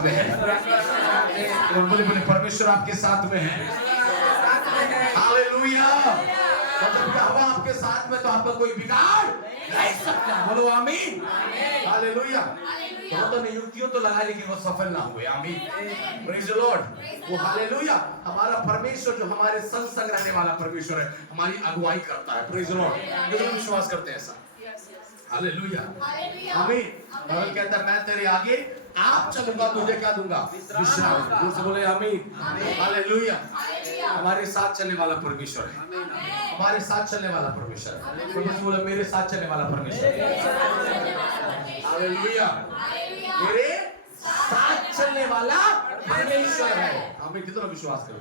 में है। और बोले बोले परमेश्वर आपके साथ में है। हालेलुया। जब यहोवा आपके साथ में तो आपका कोई बिगाड़ नहीं सकता। बोलो आमीन। हालेलुया। बहुत ने युक्तियों तो लगाई लेकिन वो सफल ना हुए। आमीन। Praise the Lord. वो हालेलुया। हमारा परमेश्वर जो हमारे संग संग रहने वाला परमेश्वर है, हमारी अगुवाई करता है। Praise the Lord. कितने विश्वास करते हैं ऐसा? हालेलुया। आमीन। बाइबल कहता है मैं तेरे आगे आप चलूंगा, तुझे क्या दूंगा? विश्राम। जोर से बोले आमीन। हालेलुया। हमारे साथ चलने वाला परमेश्वर है। हमारे साथ चलने वाला परमेश्वर है। कोई बोले मेरे साथ चलने वाला परमेश्वर है। हालेलुया। मेरे साथ चलने वाला परमेश्वर है। हमें कितना विश्वास करो?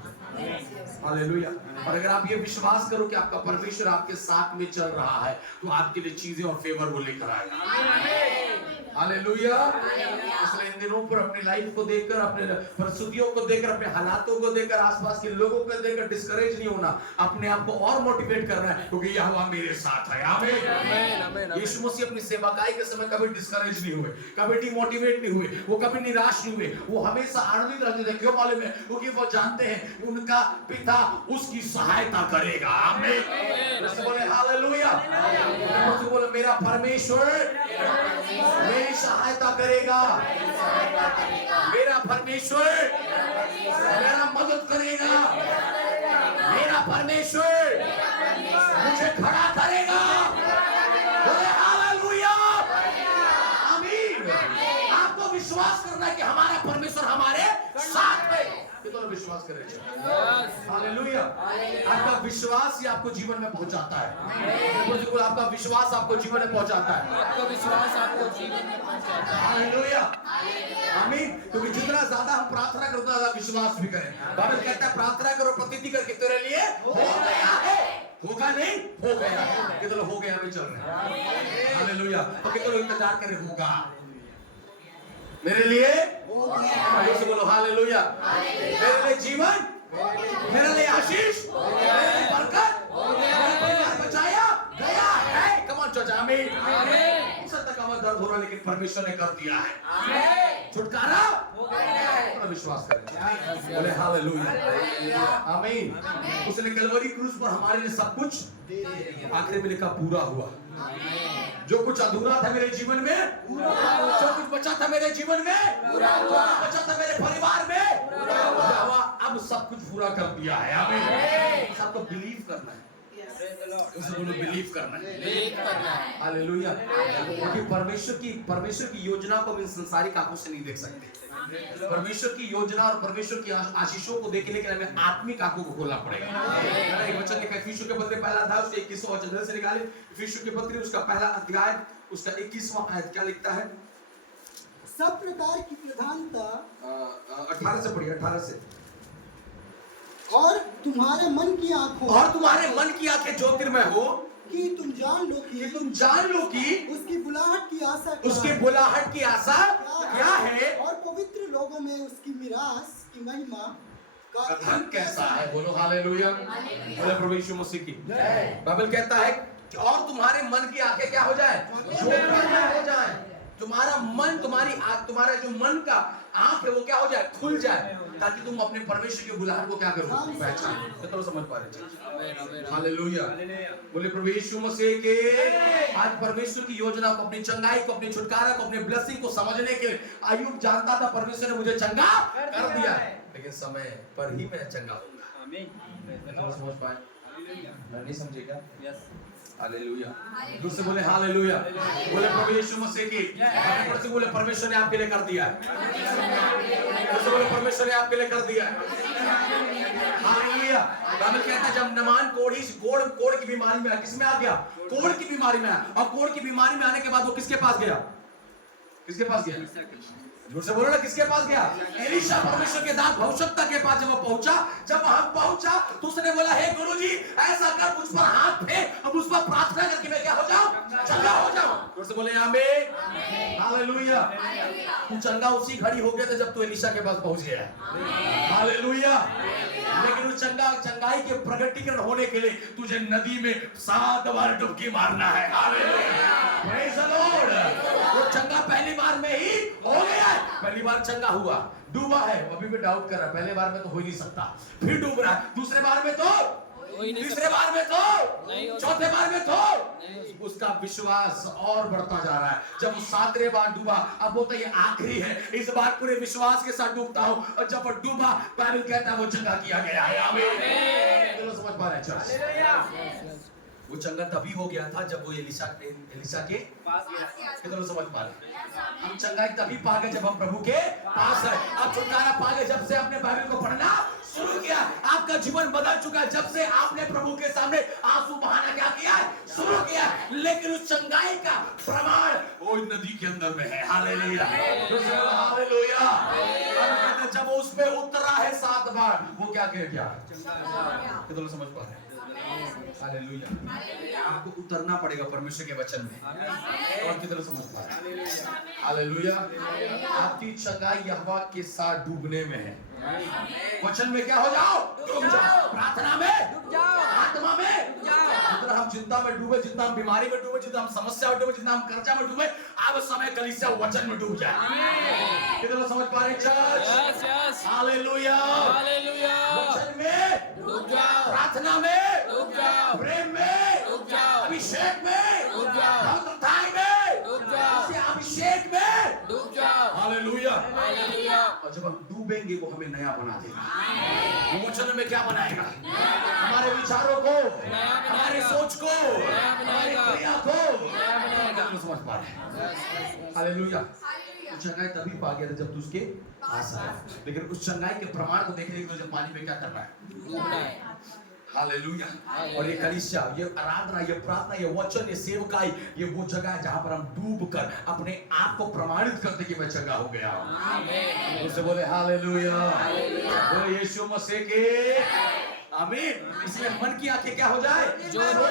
हालेलुया। और अगर आप ये विश्वास करो कि आपका परमेश्वर आपके साथ में चल रहा है, तो आपके लिए चीजें और फेवर वो लेकर आएगा। हालेलुया। इसलिए इन दिनों पर अपनी लाइफ को देखकर, अपने परिस्थितियों को देखकर, अपने हालातों को देखकर, आसपास के लोगों को देखकर डिस्करेज नहीं होना, अपने आप को और मोटिवेट करना है, क्योंकि यहोवा मेरे साथ है। आमीन। यीशु मसीह अपनी सेवकाई के समय कभी डिस्करेज नहीं हुए, कभी डिमोटिवेट नहीं हुए, वो कभी निराश नहीं हुए, वो हमेशा आनंदित रहते थे। क्यों मालूम है? क्योंकि वो जानते हैं उनका पिता उसकी सहायता करेगा। आमीन। बोले हालेलुया। बोले मेरा परमेश्वर मेरी सहायता करेगा। मेरा परमेश्वर मेरा मदद करेगा। मेरा परमेश्वर मुझे खड़ा करेगा। बोले हालेलुया। आमीन। आपको विश्वास करना है कि हमारा परमेश्वर हमारे साथ है। कितने विश्वास कर रहे हैं? हालेलुया। आपका विश्वास ही आपको जीवन में पहुंचाता है। आपका विश्वास आपको जीवन में पहुंचाता है। आपका विश्वास आपको जीवन में पहुंचाता है। हालेलुया। आमीन। क्योंकि जितना ज्यादा हम प्रार्थना करते हैं, विश्वास भी करें। बाइबल कहता है प्रार्थना करो प्रतिज्ञा करके तेरे लिए हो गया है। होगा नहीं, हो गया है। कितने हो गया में चल रहे हैं। हालेलुया। तो कितने इंतजार करें होगा मेरे लिए हो गया। बोलो हालेलुया। मेरे लिए जीवन, मेरे लिए आशीष, मेरे लिए बरकत, बचाया गया है। Come on church. आमीन। दर्द हो रहा लेकिन परमेश्वर ने कर दिया है। छुटकारा हो गया है। विश्वास करें। बोले हालेलुया। आमीन। उसने कलवरी क्रूस पर हमारे लिए सब कुछ आखिर में लिखा पूरा हुआ। जो कुछ अधूरा था मेरे जीवन में पूरा हुआ। जो कुछ बचा था मेरे जीवन में पूरा हुआ। बचा था मेरे परिवार में पूरा हुआ। अब सब कुछ पूरा कर दिया है। आमीन। सबको बिलीव करना है। बिलीव करना है। हालेलुया। क्योंकि परमेश्वर की योजना को हम संसारिक आंखों से नहीं देख सकते। परमेश्वर की योजना और परमेश्वर की आशीषों को देखने के लिए हमें आत्मिक आंखों को खोलना पड़ेगा। एक वचन लिखा है इफिसियों के पत्र पहला अध्याय उसके 21वां वचन से निकाले। इफिसियों के पत्र उसका पहला अध्याय उसका 21वां आयत क्या लिखता है? सब प्रकार की प्रधानता 18 से पढ़िए। 18 से। और तुम्हारे मन की आंखों और तुम्हारे मन की आंखें ज्योतिर्मय हो कि तुम जान लो कि उसकी बुलाहट की आशा उसके बुलाहट की आशा क्या है और पवित्र लोगों में उसकी मिरास की महिमा का धन कैसा है। बोलो हालेलुया। बोले प्रभु यीशु मसीह की बाइबल कहता है कि और तुम्हारे मन की आंखें क्या हो जाए? ज्योतिर्मय हो जाए। तुम्हारा मन, तुम्हारा जो मन का आंख है वो क्या हो जाए? खुल जाए, ताकि तुम अपने परमेश्वर की बुलाहट को क्या करो? पहचानो। तो समझ पा रहे? हालेलुया। बोले प्रभु यीशु मसीह के आज परमेश्वर की योजना को, अपनी चंगाई को, अपने छुटकारा को, अपने ब्लेसिंग को समझने के लिए अय्यूब जानता था परमेश्वर ने मुझे चंगा कर दिया, लेकिन समय पर ही मैं चंगा होऊंगा। आमीन। समझ पाए? नहीं समझेगा? हालेलुया। दूसरे बोले हालेलुया। बोले प्रभु यीशु मसीह की से बोले परमेश्वर ने आपके लिए कर दिया है। दूसरे बोले परमेश्वर ने आपके लिए कर दिया है। हालेलुया। बाइबल कहता है जब नामान कोढ़ की बीमारी में किसमें आ गया? कोढ़ की बीमारी में। और कोढ़ की बीमारी में आने के बाद वो किसके पास गया? किसके पास गया? जोर से बोलो ना, किसके पास गया? एलीशा परमेश्वर के दास भविष्यवक्ता के पास जब वो पहुंचा, जब वहां पहुंचा तो उसने बोला हे गुरुजी ऐसा कर मुझ पर हाथ फेर, अब उस पर प्रार्थना करके मैं क्या हो जाऊं? चंगा हो जाऊं। जोर से बोले आमीन। हालेलुया। तू चंगा उसी घड़ी हो गया था जब तू एलीशा के पास पहुंच गया। हालेलुया। लेकिन उस चंगाई के प्रकटीकरण होने के लिए तुझे नदी में 7 बार डुबकी मारना है। हालेलुया। Praise the Lord. वो चंगा पहली बार में ही हो गया। पहली बार चंगा हुआ, डूबा है, अभी भी डाउट कर रहा है, पहले बार में तो हो ही नहीं सकता, फिर डूब रहा है, दूसरे बार में तो, तीसरे बार में तो, चौथे बार में तो, उसका विश्वास और बढ़ता जा रहा है। जब वो 7वें बार डूबा, अब बोलता ये आखिरी है, इस बार पूरे विश्वास के साथ डूबता हूं, और जब वो डूबा, बाइबल कहता है वो चंगा किया गया है। आमीन। तो समझ पा रहे हैं चर्च? वो चंगा तभी हो गया था जब वो एलिशा के पास गया। कितना समझ पा रहे? हम चंगाई तभी पा गए जब हम प्रभु के पास है। आप छुटकारा पा गए जब से आपने बाइबल को पढ़ना शुरू किया। आपका जीवन बदल चुका है जब से आपने प्रभु के सामने आंसू बहाना क्या किया है, शुरू किया। लेकिन उस चंगाई का प्रमाण वो नदी के अंदर में है। Hallelujah, hallelujah. जब वो उसमें उतरा है 7 बार, वो क्या किया गया? कितना समझ पा रहे हैं? हालेलुया। आपको उतरना पड़ेगा परमेश्वर के वचन में। और कितना समझ पा रहे हैं? हालेलुया। आपकी चंगाई यहोवा के साथ डूबने में है। वचन में क्या हो जाओ? डूब जाओ। प्रार्थना में डूब जाओ, आत्मा में डूब जाओ। जितना हम चिंता में डूबे, जितना हम बीमारी में डूबे, जितना हम समस्या में डूबे, जितना हम कर्जा में डूबे, अब समय कलीसिया वचन में डूब जाए। कितना समझ पा रहे हैं church? Yes yes, hallelujah, hallelujah. वचन में डूब जाओ, प्रार्थना में डूब जाओ, प्रेम में डूब जाओ, अभिषेक में डूब जाओ, पवित्रताई में डूब जाओ, उसी अभिषेक में डूब जाओ। Hallelujah, hallelujah. और जब हम डूबेंगे वो हमें नया बना देगा। वो वचन में क्या बनाएगा? हमारे विचारों को, हमारे सोच को, हमारी क्रिया को नया बनाएगा। समझ पा रहे हैं? हालेलुया। चंगाई तभी पा गया था जब तू उसके पास आया। लेकिन उस चंगाई के प्रमाण को देखने के लिए जब पानी में क्या करना है? डूबना है। हालेलुया। और ये कलीसिया, ये आराधना, ये प्रार्थना, ये वचन, ये सेवकाई, ये वो जगह है जहां पर हम डूब कर अपने आप को प्रमाणित करते कि मैं चंगा हो गया। आमीन। उससे बोले हालेलुया, बोले यीशु मसीह के आमीन। इसमें मन की आंखें क्या हो जाए? जो हो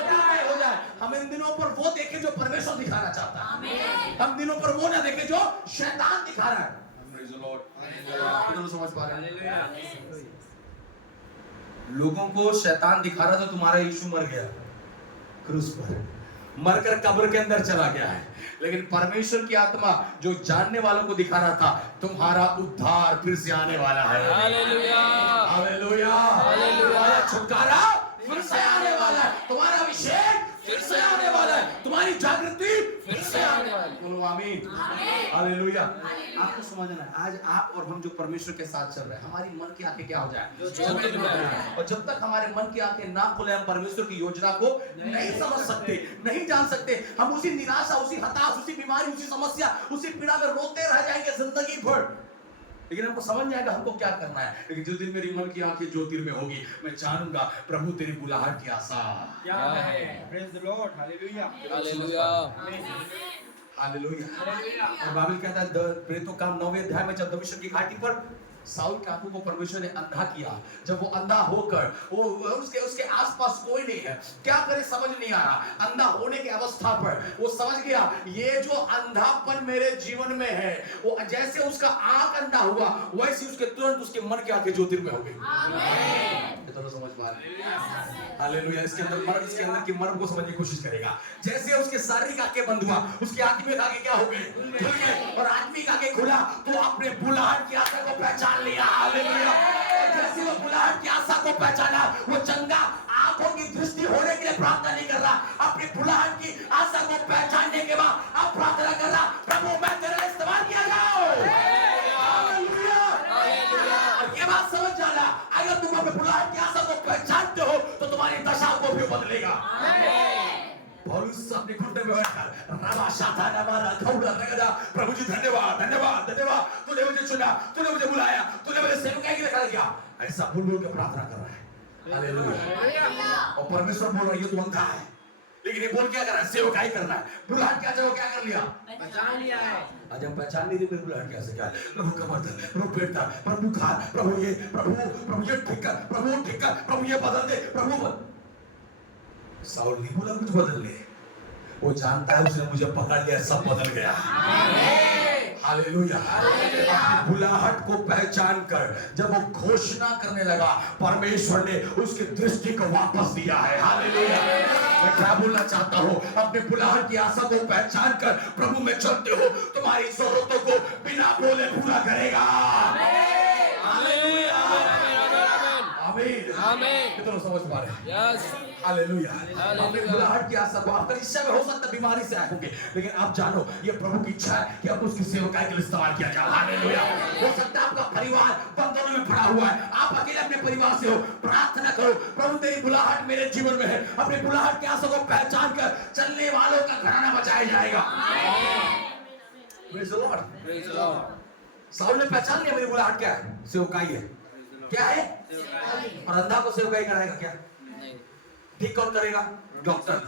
जाए। हम इन दिनों पर वो देखें जो परमेश्वर दिखाना चाहता है। हम दिनों पर वो ना देखें जो शैतान दिखा रहा है। Praise the Lord. कितना समझ पा रहे हैं? लोगों को शैतान दिखा रहा था तुम्हारा यीशु मर गया क्रूस पर, मरकर कब्र के अंदर चला गया है। लेकिन परमेश्वर की आत्मा जो जानने वालों को दिखा रहा था तुम्हारा उद्धार फिर से आने वाला है। Hallelujah, hallelujah, hallelujah. छुटकारा फिर से आने वाला है, तुम्हारा अभिषेक फिर से आने वाला है, तुम्हारी जागृति फिर से आने वाली। बोलो आमीन, हालेलुया। आपको समझना है, आज आप और हम जो परमेश्वर के साथ चल रहे हैं, हमारी मन की आंखें क्या हो जाए? और जब तक हमारे मन की आंखें ना खुले, हम परमेश्वर की योजना को नहीं समझ सकते, नहीं जान सकते। हम उसी निराशा, उसी हताश, उसी बीमारी, उसी समस्या, उसी पीड़ा में रोते रह जाएंगे जिंदगी भर। लेकिन हमको समझ जाएगा हमको क्या करना है। लेकिन जिस दिन मेरी मन की आंखें ज्योतिर्मय होगी, मैं जानूंगा प्रभु तेरी बुलाहट की आशा क्या है। Praise the Lord, hallelujah, hallelujah, hallelujah. और बाइबल कहता है प्रेरितों का 9वें अध्याय में जब दमिश्क की घाटी पर साउल की आंखों को परमेश्वर ने अंधा किया, जब वो अंधा होकर वो उसके आसपास कोई नहीं है, क्या करे समझ नहीं आ रहा। अंधा होने की अवस्था पर वो समझ गया ये जो अंधापन मेरे जीवन में है, वो जैसे उसका आंख अंधा हुआ वैसे उसके तुरंत उसके मन की आंखें ज्योतिर्मय हो गई। आमीन। तो समझ पा रहे हैं? हालेलुया। इसके अंदर की मर्म को समझने की कोशिश करेगा। जैसे उसके शारीरिक आंखें बंद हुआ, उसकी आत्मिक आंखें क्या हो गई? खुल गई। और आत्मिक आंखें खुला तो अपने बुलाहट की आशा को पहचान लिया। हालेलुया। और जैसे वो बुलाहट की आशा को पहचाना, वो चंगा आंखों की दृष्टि होने के लिए प्रार्थना नहीं कर रहा, अपनी बुलाहट की आशा को पहचानने के बाद अब प्रार्थना कर रहा, प्रभु मैं तेरे लिए इस्तेमाल किया जाऊं। Hallelujah, hallelujah. और ये बात समझ जाना, अगर तुम अपने बुलाहट की आशा को पहचानते हो तो तुम्हारी दशा को भी बदलेगा। पौलुस अपने घुटने में बैठकर रामा शाथा नमारा खौड़ा लगदा, प्रभु जी धन्यवाद धन्यवाद धन्यवाद, तूने मुझे चुना, तूने मुझे बुलाया, तूने मुझे सेवकाई के लिए खड़ा किया। ऐसा बोल बोल के प्रार्थना कर रहा है। हालेलुया। और परमेश्वर बोल रहा है ये तू अंधा है, लेकिन ये बोल क्या कर रहा है? सेवकाई कर रहा है। बुलाहट क्या जगह क्या कर लिया? पहचान लिया है। आज हम पहचान नहीं रहे बुलाहट कैसे क्या? प्रभु कमर दर्द, प्रभु पेट दर्द, प्रभु बुखार, प्रभु ये ठीक कर, प्रभु ठीक कर, प्रभु ये बदल दे, प्रभु। साउल नहीं बोला कुछ बदल ले, वो जानता है उसने मुझे पकड़ लिया, सब बदल गया। हालेलुया। अपनी बुलाहट को पहचान कर जब वो घोषणा करने लगा, परमेश्वर ने उसकी दृष्टि को वापस दिया है। हालेलुया। मैं क्या बोलना चाहता हूँ, अपने बुलाहट की आशा को पहचान कर प्रभु में चलते हो, तुम्हारी जरूरतों को बिना बोले पूरा करेगा। हालेलुया। आमीन। आमीन। कितना समझ पा रहे हैं? यस। हालेलुया। अपनी बुलाहट की आशा को, आपका इच्छा में हो सकता है बीमारी से आए होंगे, लेकिन आप जानो ये प्रभु की इच्छा है कि अब उसकी सेवकाई के लिए इस्तेमाल किया जाए। हालेलुया। हो सकता है आपका परिवार बंधनों में पड़ा हुआ है, आप अकेले अपने परिवार से हो, प्रार्थना करो, प्रभु तेरी बुलाहट मेरे जीवन में है। अपनी बुलाहट की आशा को पहचान कर चलने वालों का घराना बचाया जाएगा। Praise the Lord. Praise the Lord. Saul ने पहचान लिया मेरी बुलाहट क्या है, सेवकाई है। क्या है? और अंधा को सेवकाई कराएगा क्या? नहीं। ठीक कौन करेगा? डॉक्टर।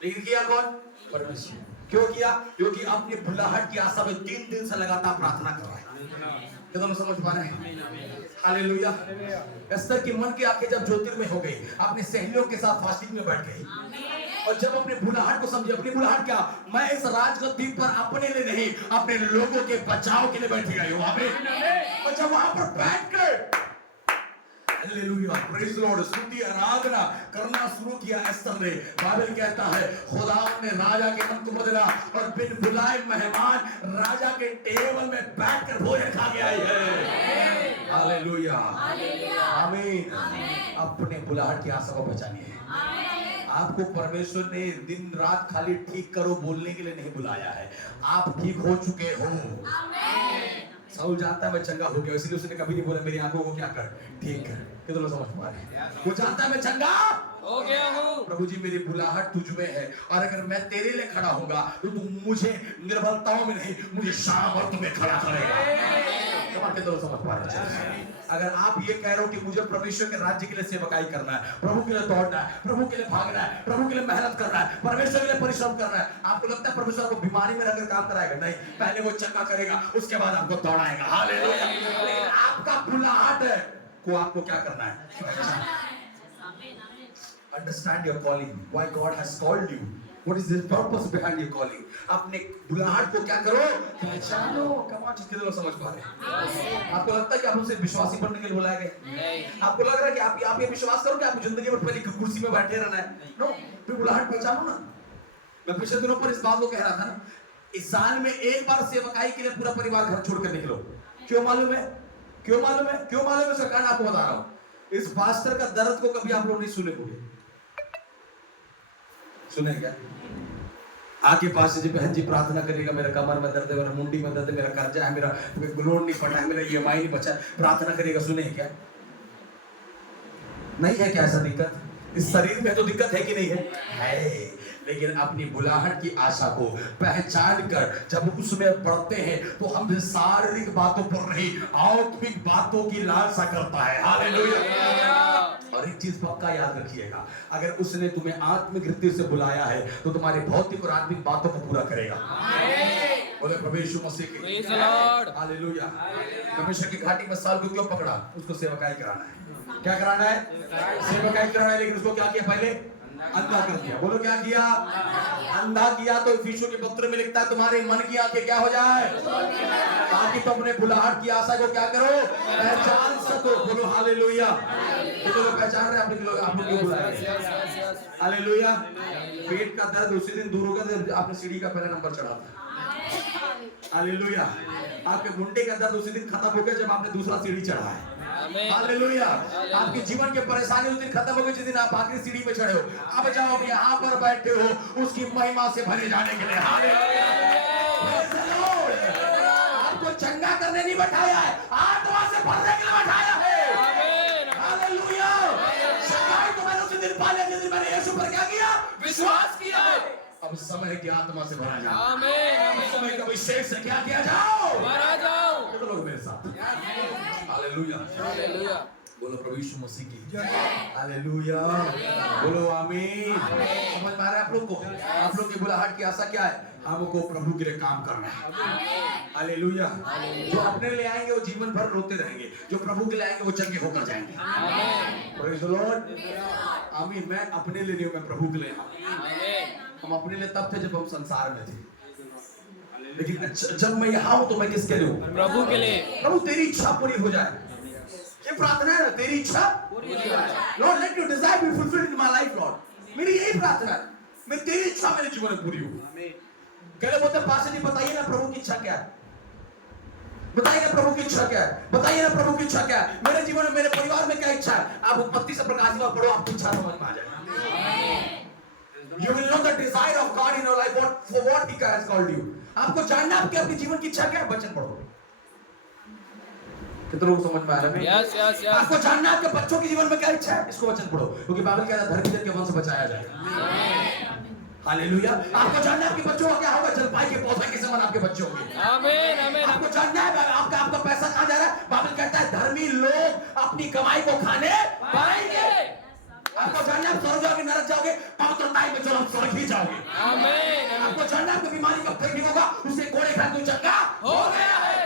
लेकिन किया कौन? परमेश्वर। क्यों किया? क्योंकि अपनी बुलाहट की आशा में 3 दिन से लगातार प्रार्थना कर रहा है। क्या तुम समझ पा रहे हैं? हालेलुया। एस्तर की मन की आंखें जब ज्योतिर्मय हो गई, अपनी सहेलियों के साथ फास्टिंग में बैठ गई, और जब अपनी बुलाहट को समझी, अपनी बुलाहट क्या, मैं इस राजगद्दी पर अपने लिए नहीं, अपने लोगों के बचाव के लिए बैठ गई हूं। आमीन। और जब वहां पर बैठकर हालेलुया, प्रेज़ लॉर्ड, स्तुति आराधना करना शुरू किया एस्तर ने, बाइबल कहता है खुदा ने राजा के मन को बदला और बिन बुलाए मेहमान राजा के टेबल में बैठकर भोजन खा के आई है। हालेलुया। आमीन। अपने बुलाहट की आशा को पहचानिए। आपको परमेश्वर ने दिन रात खाली ठीक करो बोलने के लिए नहीं बुलाया है, आप ठीक हो चुके हो। साउल जानता है मैं चंगा हो गया, इसलिए उसने कभी नहीं बोला मेरी आंखों को क्या कर, ठीक कर। कितने लोग समझ पा रहे हैं? वो जानता है मैं चंगा हो गया हूँ। प्रभु जी मेरी बुलाहट तुझ में है, और अगर मैं तेरे लिए खड़ा होगा तो तू मुझे निर्बलताओं में नहीं, मुझे सामर्थ्य में खड़ा करेगा। समझ पा रहे हैं? अगर आप ये कह रहे हो कि मुझे परमेश्वर के राज्य के लिए सेवकाई करना है, प्रभु के लिए दौड़ना है, प्रभु के लिए भागना है, प्रभु के लिए मेहनत करना है, परमेश्वर के लिए परिश्रम करना है, आपको लगता है परमेश्वर को बीमारी में रखकर काम कराएगा? नहीं, पहले वो चंगा करेगा, उसके बाद आपको दौड़ाएगा। हालेलुया। लेकिन आपका बुलाहट है को आपको क्या करना है? Understand your calling, why God has called you, what is the purpose behind your calling. अपने बुलाहट को क्या करो? पहचानो। कमाल, कितने लोग समझ पा रहे हैं? आपको लगता है कि आप उनसे विश्वासी बनने के लिए बुलाए गए? नहीं। आपको लग रहा है कि आप ये विश्वास करो कि आपकी जिंदगी में पहले कुर्सी में बैठे रहना है? नो, फिर बुलाहट पहचानो ना। मैं पिछले दिनों पर इस बात को कह रहा था ना, इस साल में एक बार सेवकाई के लिए पूरा परिवार घर छोड़कर निकलो। क्यों मालूम है? क्यों मालूम है? क्यों मालूम है? सरकार आपको बता रहा हूँ, इस पास्टर का दर्द को कभी आप लोग नहीं सुने होंगे। सुने क्या? आके पास जी बहन जी प्रार्थना करेगा, मेरा कमर में दर्द है, मेरा मुंडी में दर्द है, मेरा कर्जा है, मेरा लोन नहीं पड़ा है, मेरा EMI नहीं बचा, प्रार्थना करेगा। सुने क्या? नहीं है क्या ऐसा दिक्कत? इस शरीर में तो दिक्कत है कि नहीं है? है। लेकिन अपनी बुलाहट की आशा को पहचान कर जब उसमें बढ़ते हैं तो हम शारीरिक बातों पर नहीं, आत्मिक बातों की लालसा करता है। हालेलुया। और एक चीज पक्का याद रखिएगा, अगर उसने तुम्हें आत्मिक रीति से बुलाया है तो तुम्हारी भौतिक और आत्मिक बातों को पूरा करेगा। बोले प्रभु यीशु मसीह की प्रेज़ द लॉर्ड। हालेलुया। परमेश्वर की घाटी में साल को क्यों पकड़ा? उसको सेवकाई कराना है। क्या कराना है? सेवकाई कराना है। लेकिन उसको क्या किया? पहले अंधा कर दिया। बोलो क्या किया? अंधा किया। तो इफिसियों के पत्र में लिखता है तुम्हारे मन की आंखें क्या हो जाए, ताकि तुम अपने बुलाहट की आशा को क्या करो? पहचान सको। बोलो हालेलुया। तो लोग पहचान रहे हैं लोग आप लोग क्यों बुलाए? हालेलुया। पेट का दर्द उसी दिन दूर होगा जब आपने सीढ़ी का पहला नंबर चढ़ा था। हालेलुया। आपके गुंडे का दर्द उसी दिन खत्म हो गया जब आपने दूसरा सीढ़ी चढ़ा है। हालेलुया। आपके जीवन के परेशानी उस दिन खत्म हो गई जिस दिन आप आखिरी सीढ़ी पे चढ़े हो। अब जाओ यहाँ पर बैठे हो उसकी महिमा से भरे जाने के लिए। हालेलुया। आपको चंगा करने नहीं बैठाया है, आत्मा से भरने के लिए बैठाया है। हालेलुया। चंगाई तो मैंने उसी दिन पाले जिस दिन मैंने यीशु पर क्या किया? विश्वास किया है। अब समय की आत्मा से भरा जाओ। आमीन। समय का अभिषेक से क्या किया जाओ? भरा जाओ। कितने लोग मेरे साथ? हालेलुया। हालेलुया। बोलो प्रभु यीशु मसीह की हालेलुया। बोलो आमीन। समझ में आ रहा है आप लोग को? आप लोग की बुलाहट की आशा क्या है? हमको प्रभु के लिए काम करना है। हालेलुया। जो अपने लिए आएंगे वो जीवन भर रोते रहेंगे, जो प्रभु के लिए आएंगे वो चंगे होकर जाएंगे। Praise the Lord. आमीन। मैं अपने लिए नहीं, मैं प्रभु के लिए हूं। हम अपने लिए तब थे जब हम संसार में थे। लेकिन जब मैं यहाँ हूँ तो मैं किसके लिए हूँ? प्रभु के लिए। प्रभु तेरी इच्छा पूरी हो जाए, ये प्रार्थना है ना, तेरी इच्छा पूरी हो जाए। Lord let your desire be fulfilled in my life Lord. मेरी यही प्रार्थना है, मैं तेरी इच्छा मेरे जीवन में पूरी हो। कहले बोलते पास जी बताइए ना प्रभु की इच्छा क्या है, बताइए ना प्रभु की इच्छा क्या है, बताइए ना प्रभु की इच्छा क्या है, मेरे जीवन में मेरे परिवार में क्या इच्छा है। आप उत्पत्ति से प्रकाशित में पढ़ो, आपकी इच्छा समझ में आ जाएगी। You will know the desire of God in your life, for what He has called you. आपको जानना है कि आपके जीवन की इच्छा क्या है, वचन पढ़ो। कितने लोग समझ में आ रहा है? Yes yes yes. आपको जानना है आपके बच्चों के जीवन में क्या इच्छा है, इसको वचन पढ़ो, क्योंकि बाइबल कहता है धर्मी जन के वंश बचाया जाएगा। हालेलुया। आपको जानना है आपके बच्चों का क्या होगा, जलपाई के पौधे के समान आपके बच्चे होंगे। आमीन आमीन। आपको जानना है आपका पैसा कहाँ जा रहा है, बाइबल कहता है धर्मी लोग अपनी कमाई को खाने पाएंगे। आपको जानना है स्वर्ग जाओगे नरक जाओगे, पवित्रताई में चलो स्वर्ग ही जाओगे। आमीन। आपको जानना है आपको बीमारी कब तक ठीक होगा, उससे कोड़े खा तो चंगा हो गया है।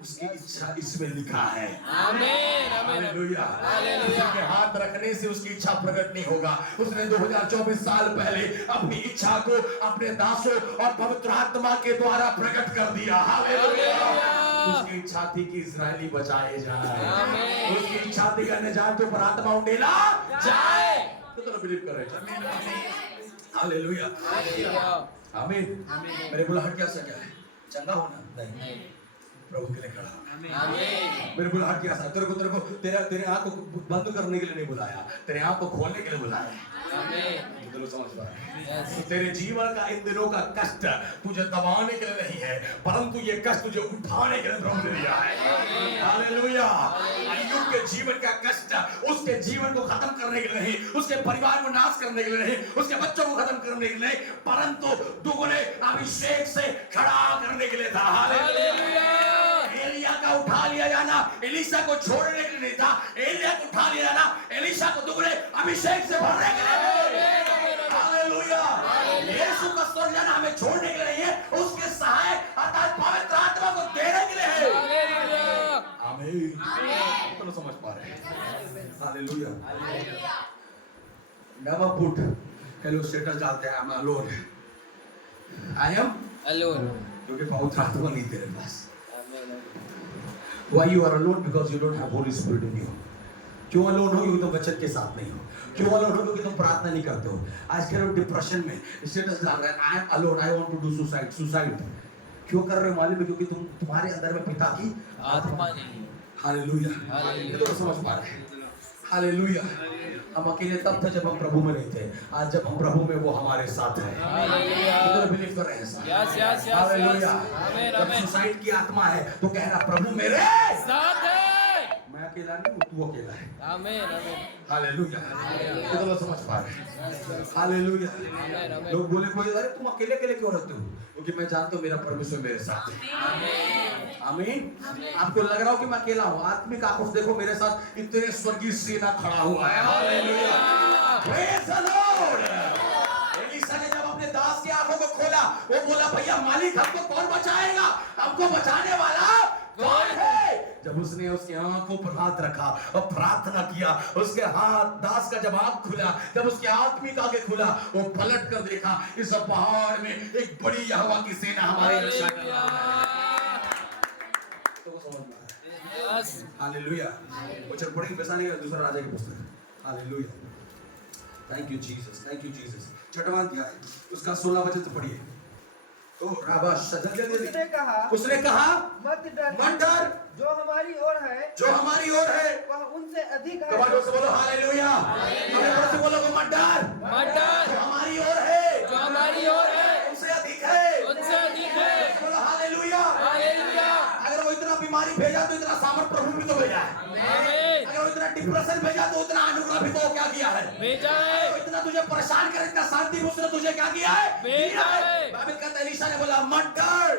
उसकी इच्छा इसमें लिखा है। आमीन आमीन। हालेलुया। हालेलुया। उसके हाथ रखने से उसकी इच्छा प्रकट नहीं होगा। उसने 2024 साल पहले अपनी इच्छा को अपने दासों और पवित्र आत्मा के द्वारा प्रकट कर दिया। हालेलुया। उसकी इच्छा थी कि इजरायली बचाए जाए। आमीन। उसकी इच्छा थी कि जान तो पर आत्मा उंडेला जाए। तो बिलीव कर रहे हैं। हालेलुया। आमीन। मेरे बुलाहट क्या क्या है, चंगा होना नहीं, प्रभु के लिए खड़ा। आमीन। मेरे बुलाहट क्या सा, तेरे को तेरे आंख को बंद करने के लिए नहीं बुलाया, तेरे आंख को खोलने के लिए बुलाया। आमीन। तो समझ पा रहे हैं? तेरे जीवन का इन दिनों का कष्ट तुझे दबाने के लिए नहीं है, परंतु ये कष्ट तुझे उठाने के लिए प्रभु ने दिया है। हालेलुया। अय्यूब के जीवन का कष्ट उसके जीवन को खत्म करने के लिए नहीं, उसके परिवार को नाश करने के लिए नहीं, उसके बच्चों को खत्म करने के लिए नहीं, परंतु दुगने अभिषेक से खड़ा करने के लिए था। हालेलुया। एलिया का उठा लिया जाना एलीशा को छोड़ने के लिए नहीं था, एलिया को उठा लिया जाना एलीशा को दुगने अभिषेक से भरने के लिए। हालेलुया। यीशु का स्वर्ग जाना हमें छोड़ने के लिए नहीं है, उसके सहाय अर्थात पवित्र आत्मा को देने के लिए है। हालेलुया। आमीन। तो समझ पा रहे हैं? Hallelujah. Never put hello status डालते हैं, I am alone, I am alone, क्योंकि पवित्र आत्मा नहीं तेरे पास। Why you are alone? Because you don't have Holy Spirit in you. क्यों alone हो? क्योंकि तुम वचन के साथ नहीं हो। क्यों alone हो? क्योंकि तुम प्रार्थना नहीं करते हो। आज के लोग डिप्रेशन में स्टेटस डाल रहे हैं, I am alone, I want to do suicide, suicide। क्यों कर रहे हो मालूम है? क्योंकि तुम्हारे अंदर में पिता की आत्मा नहीं। हालेलुया। हालेलुया। ये तो समझ पा रहे हैं? हालेलुया। हम अकेले तब थे जब हम प्रभु में नहीं थे, आज जब हम प्रभु में वो हमारे साथ है। हालेलुया। तो बिलीव कर रहे हैं sir? Yes yes yes. Hallelujah. आमीन जब आमीन। सुसाइड की आत्मा है तो कहना प्रभु मेरे साथ है। मैं अकेला नहीं हूँ, तू अकेला है। आमीन आमीन। हालेलुया। ये तो लोग समझ पा रहे हैं? हालेलुया। आमीन आमीन। लोग बोले कोई अरे तुम अकेले अकेले क्यों रहते हो? क्योंकि मैं जानता हूँ मेरा परमेश्वर मेरे साथ है। आमीन। आपको लग रहा हो कि मैं अकेला हूँ, आत्मिक आंखों से देखो मेरे साथ इतने स्वर्गीय सेना खड़ा हुआ है। Hallelujah. Praise the Lord. Elisha ने जब अपने दास की आंखों को खोला, वो बोला भैया मालिक हमको कौन बचाएगा, हमको बचाने वाला कौन है? जब उसने उसकी आंखों पर हाथ रखा और प्रार्थना किया, उसके हाथ दास का जब आंख खुला, जब उसके आत्मिक आगे खुला, वो पलट कर देखा इस पहाड़ में एक बड़ी यहोवा की सेना हमारे रक्षा कर रही है। तो वो समझ में आया। यस। हालेलुया। वो चल पढ़ेंगे बेसाने का दूसरा राजा की पुस्तक। Hallelujah. Thank you Jesus, thank you Jesus. छठवां अध्याय उसका 16 वचन से पढ़िए। उसने कहा मत मत डर, जो हमारी ओर है जो हमारी ओर है वह उनसे अधिक है। कमाल से बोलो हालेलुया। से बोलो मत डर, मत डर, जो हमारी ओर है, जो हमारी ओर है उनसे अधिक है, उनसे अधिक है। बोलो हालेलुया। हालेलुया। अगर वो इतना बीमारी भेजा तो इतना सामर्थ प्रभु भी तो भेजा है। आमीन। अगर वो इतना डिप्रेशन भेजा तो इतना अनुग्रह भी तो क्या किया है, भेजा है। तो इतना तुझे परेशान करे, इतना शांति उसने तुझे क्या किया है, भेजा है। बाइबल कहता है एलीशा ने बोला मत डर।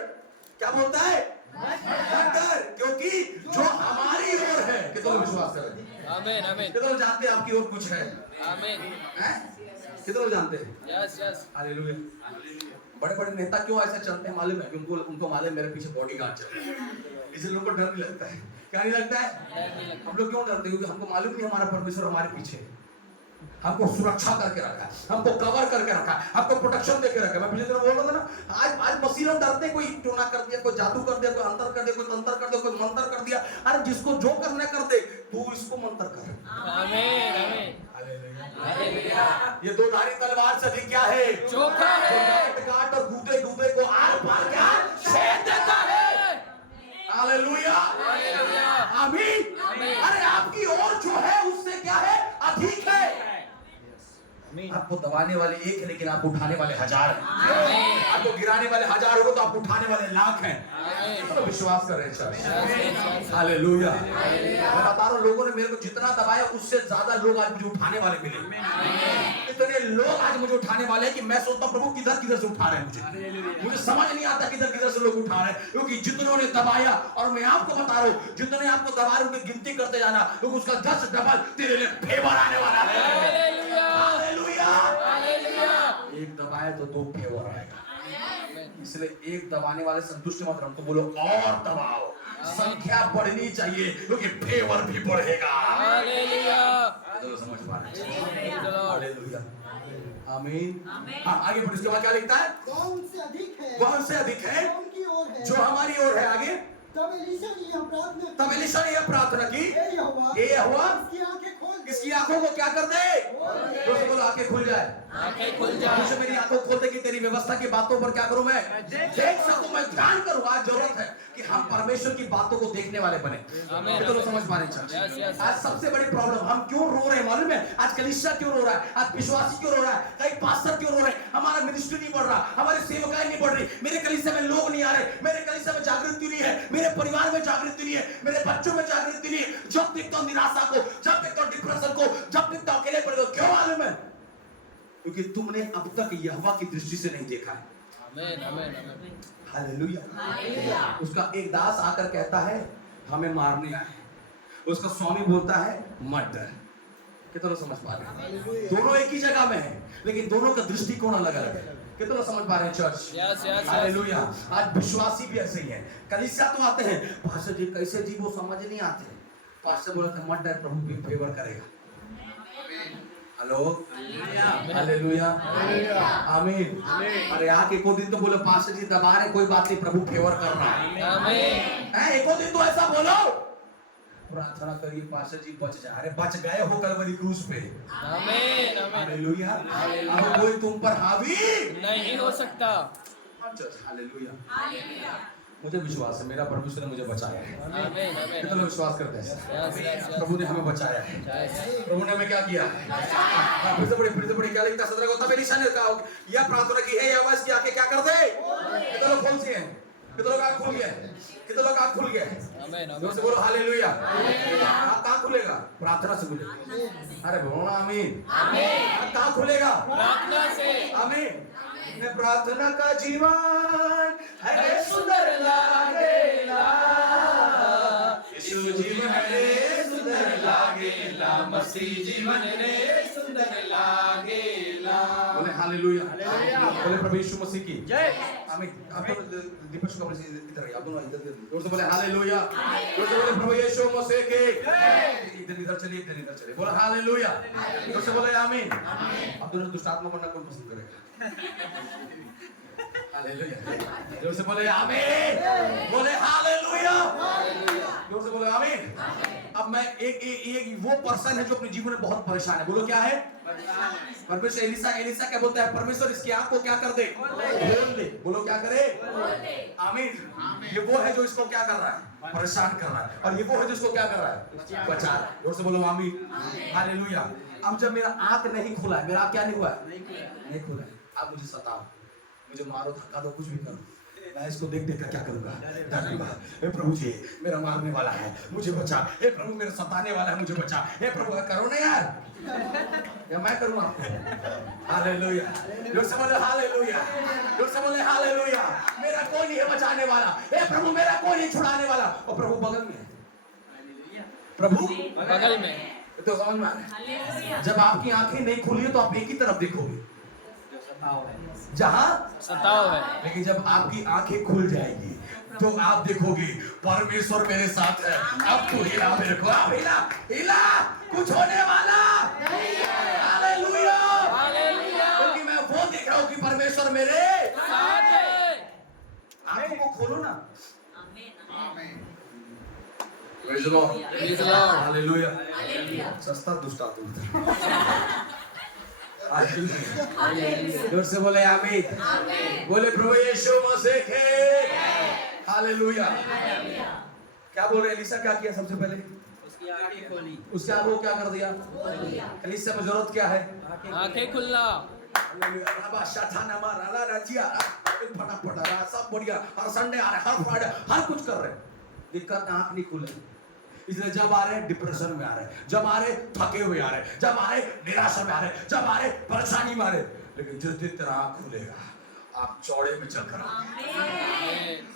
क्या बोलता है? मत डर, क्योंकि जो हमारी ओर है। कितना लोग विश्वास करें? आमीन आमीन। कितना लोग जानते हैं आपकी ओर कुछ है? आमीन। हैं? कितना लोग जानते हैं? Yes yes. हालेलुया। बड़े बड़े नेता क्यों ऐसे चलते हैं मालूम है? क्योंकि उनको मालूम है मेरे पीछे बॉडीगार्ड चल रहा है, इसलिए लोगों को डर नहीं लगता है। क्या नहीं लगता है? हम लोग क्यों डरते हैं? क्योंकि हमको मालूम नहीं हमारा परमेश्वर हमारे पीछे है। हमको सुरक्षा करके रखा है, हमको कवर करके रखा है, हमको प्रोटेक्शन देके रखा है। मैं पिछले दिन बोल रहा था ना, आज मसीहों डरते, कोई टोना कर दिया, कोई जादू कर दिया, कोई अंतर कर दिया, कोई तंत्र कर दिया, कोई मंत्र कर दिया। अरे जिसको जो करना कर दे, तू इसको मंत्र कर। आमीन आमीन हालेलुया। ये दो धारी तलवार से अधिक क्या है? चोखा है। काट और गूदे गूदे को आर पार क्या छेद देता है। हालेलुया हालेलुया आमीन। अरे आपकी ओर जो है उससे क्या है? अधिक है। आपको दबाने वाले एक है, लेकिन आपको उठाने वाले हजार हैं। आपको गिराने वाले हजार हो तो आपको उठाने वाले लाख हैं। तो विश्वास कर रहे हैं। हालेलुया। मैं बता रहा हूं, लोगों ने मेरे को जितना दबाया उससे ज्यादा लोग आज मुझे उठाने वाले मिले। इतने लोग आज मुझे उठाने वाले हैं कि मैं सोचता हूं प्रभु किधर किधर से उठा रहे हैं। मुझे समझ नहीं आता किधर किधर से लोग उठा रहे हैं, क्योंकि जितनों ने दबाया, और मैं आपको बता रहा हूं जितने आपको दबा रहे उनकी गिनती करते जाना, क्योंकि उसका 10 डबल तेरे लिए फेवर आने वाला है। एक दबाए तो 2 फेवर आएगा। इसलिए एक दबाने वाले संतुष्ट मत रहो, तो बोलो और दबाओ, संख्या बढ़नी चाहिए, क्योंकि फेवर भी बढ़ेगा। हालेलुया तो समझ पा रहे हैं? हालेलुया आमीन। हाँ, आगे बढ़, इसके बाद क्या लिखता है? वह उनसे अधिक है, वह उनसे अधिक है जो उनकी ओर है, जो हमारी ओर है। आगे तब एलीशा ने यह प्रार्थना तब एलीशा ने यह प्रार्थना की, हे यहोवा, हे यहोवा, इसकी आंखें खोल दे। इसकी आंखों को क्या कर दे? बोलो आंखें खुल जाए। आंखें खुल जाए। मुझे मेरी आंखों खोल दे कि तेरी व्यवस्था की बातों पर क्या करूं, मैं देख सकूं, मैं ध्यान करूं। आज जरूरत है कि हम परमेश्वर की बातों को देखने वाले बने। आमीन। तो लोग समझ पा रहे हैं। आज सबसे बड़ी प्रॉब्लम, हम क्यों रो रहे हैं मालूम है? आज कलीसिया क्यों रो रहा है? आज विश्वासी क्यों रो रहा है? कई पास्टर क्यों रो रहे हैं? हमारा मिनिस्ट्री नहीं बढ़ रहा, हमारी सेवकाई नहीं बढ़ रही, मेरे कलीसिया में लोग नहीं आ रहे, मेरे कलीसिया में जागृति नहीं है, मेरे परिवार में जागृति नहीं है, मेरे बच्चों में जागृति नहीं है। जब देखता हूं निराशा को, जब देखता हूं डिप्रेशन को, जब देखता हूं अकेले पड़े को। क्यों मालूम है? क्योंकि तुमने अब तक यहोवा की दृष्टि से नहीं देखा है। आमीन आमीन आमीन हालेलुया। उसका एक दास आकर कहता है हमें मारने आए, उसका स्वामी बोलता है मत डर। कितना लोग समझ पा रहे हैं? दोनों एक ही जगह में है, लेकिन दोनों का दृष्टिकोण अलग अलग है। कितना लोग समझ पा रहे हैं चर्च? Yes yes hallelujah. आज विश्वासी भी ऐसे ही है। कलीसिया तो आते हैं, पास्टर जी कैसे जी, वो समझ नहीं आते। पास्टर बोलते हैं मत डर, प्रभु भी फेवर करेगा। हेलो हालेलुया आमीन। अरे आके एको दिन तो बोलो पास्टर जी दबा रहे, कोई बात नहीं, प्रभु फेवर कर रहा है। आमीन। एको दिन तो ऐसा बोलो, प्रार्थना करिए पास्टर जी बच जाए। अरे बच गए हो कलवरी क्रूस पे। आमीन आमीन हालेलुया। अब कोई तुम पर हावी नहीं हो सकता। हालेलुया। मुझे विश्वास है मेरा परमेश्वर ने मुझे बचाया है। आमीन आमीन कितने लोग विश्वास करते हैं? यस यस प्रभु ने हमें बचाया है। प्रभु ने हमें क्या किया है? हाँ, फिर से पढ़े क्या लिखता है 17 को? तब एलीशा ने कहा यह प्रार्थना की, हे यहोवा, इसकी आंखें क्या कर दे? कितने लोग कौन सी हैं? कितने लोग आंख खुल गए? कितने लोग आंख खुल गए? आमीन जोर से बोलो हालेलुया। आंख कहाँ खुलेगा? प्रार्थना से खुलेगा। अरे बोलो ना आमीन। आंख कहाँ खुलेगा? प्रार्थना से। आमीन। प्रार्थना का जीवन है सुंदर लागेला, यीशु जीवन रे सुंदर लागेला, मसीह जीवन रे सुंदर लागेला। बोले हालेलुया। बोले प्रभु यीशु मसीह की जय। आमीन। आप तो दीपक का इधर आप दोनों इधर जोर से बोले हालेलुया। जोर से बोले प्रभु यीशु मसीह की जय। इधर चलिए, इधर चलिए, बोले हालेलुया। जोर से बोले आमीन। अब दोनों दुष्ट आत्मा बनना कौन पसंद करेगा? हालेलुया। जोर से बोले आमीन। बोले हालेलुया। जोर से बोले आमीन। अब मैं एक वो पर्सन है जो अपने जीवन में बहुत परेशान है। बोलो क्या है? परमेश्वर। एलीशा क्या बोलता है? परमेश्वर इसकी आंख को क्या कर दे? खोल दे। बोलो क्या करे? आमीन। ये वो है जो इसको क्या कर रहा है? परेशान कर रहा है। और ये वो है जिसको क्या कर रहा है? बचा रहा है। जोर से बोलो आमीन। हालेलुया। अब जब मेरा आंख नहीं खुला है, मेरा आंख क्या नहीं हुआ है? नहीं खुला है। आप मुझे सताओ, मुझे मारो, धक्का दो, कुछ भी करो, मैं इसको देख देख कर क्या करूंगा? डरूंगा। हे प्रभु जी, मेरा मारने वाला है, मुझे बचा। हे प्रभु, मेरा सताने वाला है, मुझे बचा। हे प्रभु, करो ना यार, या मैं करूंगा? हालेलुया। जोर से बोले हालेलुया। जोर से बोले हालेलुया। मेरा कोई नहीं है बचाने वाला। हे प्रभु, मेरा कोई नहीं छुड़ाने वाला। और प्रभु बगल में है। प्रभु बगल में। तो समझ में आ रहा है? जब आपकी आंखें नहीं खुली तो आप एक ही तरफ देखोगे, जहां सताव है। लेकिन जब आपकी आंखें खुल जाएगी तो आप देखोगे परमेश्वर मेरे साथ है। अब तो हिला मेरे को, अब हिला हिला, कुछ होने वाला नहीं है। खोलो ना। Praise the Lord. Hallelujah. Hallelujah. सस्ता दुष्ट आत्मा। जोर से बोले आमीन। बोले प्रभु यीशु मसीह के। हालेलुया। क्या बोल रहे एलिशा? क्या किया सबसे पहले? उसकी आंखें खोली। उसके आगे वो क्या कर दिया? एलिशा में जरूरत क्या है? आंखें खुलना। हालेलुया। रबा शाठाना मारा ला रजिया फटाफट सब बढ़िया। हर संडे आ रहे, हर फ्राइडे हर कुछ कर रहे। दिक्कत आंख नहीं खुले, इसलिए जब आ रहे डिप्रेशन में आ रहे, जब आ रहे थके हुए आ रहे, जब आ रहे निराशा में आ रहे, जब आ रहे परेशानी में आ रहे। लेकिन जिस दिन तेरा आंख खुलेगा आप चौड़े में चलकर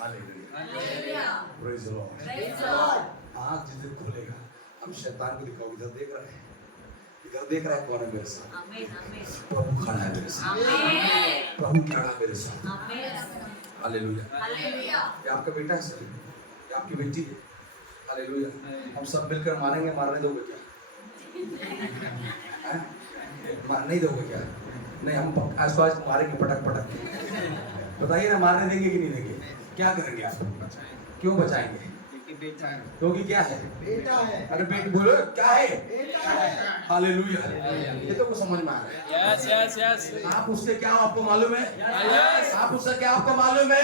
हालेलुया। Praise the Lord. आंख जिस दिन खुलेगा हम शैतान को दिखाओ, इधर देख रहे हैं, इधर देख रहा है कौन है मेरे साथ? प्रभु खड़ा है मेरे साथ, प्रभु खड़ा है मेरे साथ। हालेलुया। ये आपका बेटा है सर, ये आपकी बेटी है। हालेलुया। हम सब मिलकर मारेंगे, मारने दोगे क्या? नहीं दोगे क्या? नहीं, हम आज मारेंगे पटक पटक। बताइए ना, मारने देंगे कि नहीं देंगे? क्या करेंगे आप? क्यों बचाएंगे? क्योंकि क्या है? बेटा है। अरे बेटी बोलो क्या है? बेटा है। हालेलुया। ये तो कुछ समझ में आ रहा है। Yes, yes, yes. आप उससे क्या हो आपको मालूम है? Yes. आप उससे क्या आपको मालूम है?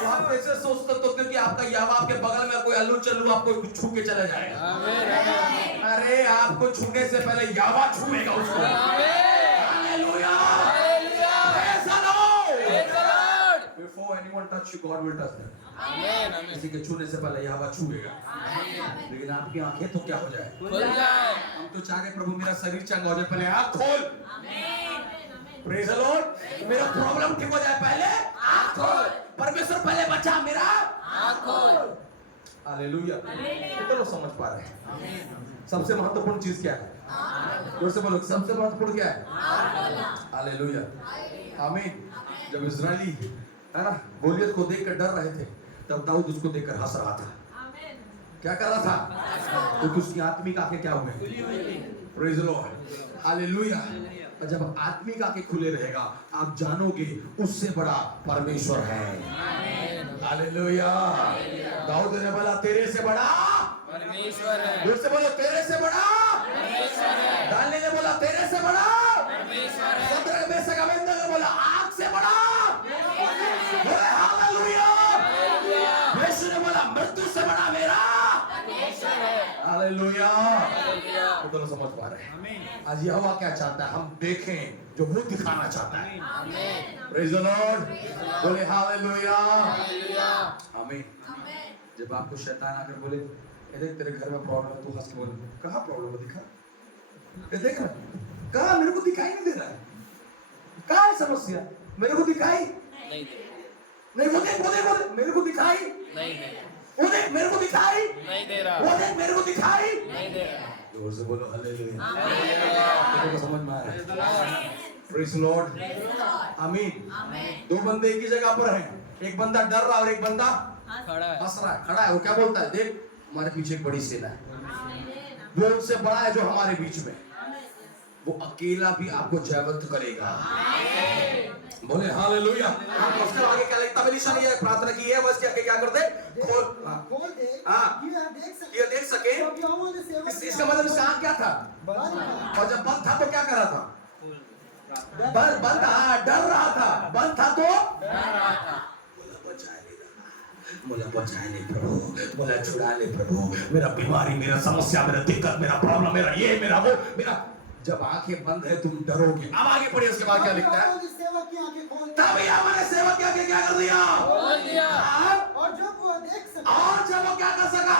तो आप कैसे सोचते तो क्योंकि आपका यावा आपके बगल में कोई अल्लू चल्लू आपको छू के चला जाएगा। Amen. अरे आपको छूने से पहले यावा छूएगा उसको। Hallelujah. Praise the Lord. Praise the Lord. Before anyone touch you, God will touch them. Amen. Amen. किसी के छूने से पहले यावा छूएगा। लेकिन आपकी आंखें तो क्या हो जाए? खुल जाए। हम तो चाह रहे प्रभु मेरा शरीर चंगा हो जाए, पहले आंख खोल। Praise the Lord. मेरा प्रॉब्लम ठीक हो जाए, पहले आंख खोल। परमेश्वर पहले बचा मेरा आँख खोल। हालेलुया। कितने लोग समझ पा रहे हैं? सबसे महत्वपूर्ण चीज क्या है? जोर से बोलो, सबसे महत्वपूर्ण क्या है? हालेलुया। आमीन। जब इजरायली है ना गोलियत को देखकर डर रहे थे, तब दाऊद उसको देखकर हंस रहा था। क्या कर रहा था? क्योंकि उसकी आत्मिक आंखें क्या हुए? Praise the Lord. हालेलुया। और जब आत्मिक आंखें खुले रहेगा आप जानोगे उससे बड़ा परमेश्वर है। हालेलुया। दाऊद ने बोला तेरे से बड़ा परमेश्वर है। जोर से बोलो तेरे से बड़ा परमेश्वर है। दानिएल ने बोला तेरे से बड़ा परमेश्वर है। सद्रक मेशक अबेदनगो ने बोला आग से बड़ा। बोले हालेलुया। यीशु ने बोला मृत्यु से बड़ा मेरा हालेलुया। तो दोनों समझ पा रहे हैं आज यहोवा क्या चाहता है? हम देखें जो वो दिखाना चाहता है। Praise the Lord. बोले हालेलुया। आमीन। जब आपको शैतान आकर बोले ये देख तेरे घर में प्रॉब्लम है, तू हंस के बोले कहाँ प्रॉब्लम है दिखा, ये देख ना कहाँ, मेरे को दिखाई नहीं दे रहा है, कहाँ है समस्या? मेरे को दिखाई नहीं दे। नहीं, वो देख मेरे को दिखाई नहीं दे। वो देख मेरे को दिखाई नहीं दे रहा। वो देख मेरे को दिखाई। नहीं दे रहा। जोर से बोलो हालेलुया। तो समझ में आ रहा है? Praise the Lord. आमीन। दो बंदे एक ही जगह पर हैं, एक बंदा डर रहा और एक बंदा खड़ा है। हंस रहा है, खड़ा है। वो क्या बोलता है? देख हमारे पीछे एक बड़ी सेना है, वो उनसे बड़ा है जो हमारे बीच में, वो अकेला भी आपको जयवंत करेगा। बोले हालेलुया। उसके आगे क्या लिखता है? निशानी है, प्रार्थना की है, बस आगे क्या करते? खोल खोल दे हाँ। कि यह देख सके। ये देख सके। तब यहोवा ने सेवक इसका मतलब इसका आँख क्या था? बड़ा दिखा। और जब बंद था तो क्या कर रहा था? बंद था, डर रहा था। बंद था तो बोला बचाए ले प्रभु, बोला छुड़ा ले प्रभु, मेरा बीमारी, मेरा समस्या, मेरा दिक्कत, मेरा प्रॉब्लम, मेरा ये मेरा वो मेरा। जब आंखें बंद है तुम डरोगे। अब आगे पढ़िए, उसके बाद क्या लिखता है? यहोवा ने सेवक की आंखें खोल दी। तब हमारे सेवक के आगे क्या कर दिया? खोल दिया। और जब वो देख सका, और जब वो क्या कर सका?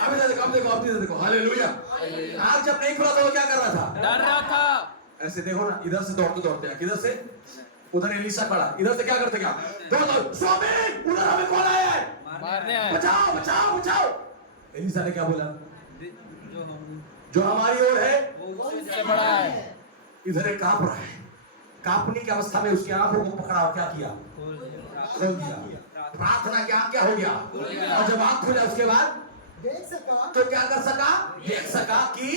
अभी देखो, अब देखो, अब देखो, हालेलुया। आँख जब नहीं खुला तो वो क्या कर रहा था? डर रहा था। ऐसे देखो ना, इधर से दौड़ते दौड़ते हैं, किधर से? उधर एलीशा खड़ा, इधर से क्या करते? क्या दौड़ स्वामी, उधर हमें कौन आया है? मारने आए। बचाओ बचाओ बचाओ। एलीशा ने क्या बोला? जो हमारी ओर है वो उससे बड़ा है। इधर एक कांप रहा है, कांपने की अवस्था में उसकी आंखों को पकड़ा और क्या किया? खोल दिया। प्रार्थना क्या क्या हो गया? और जब आंख खुला उसके बाद देख सका तो क्या कर सका? देख सका कि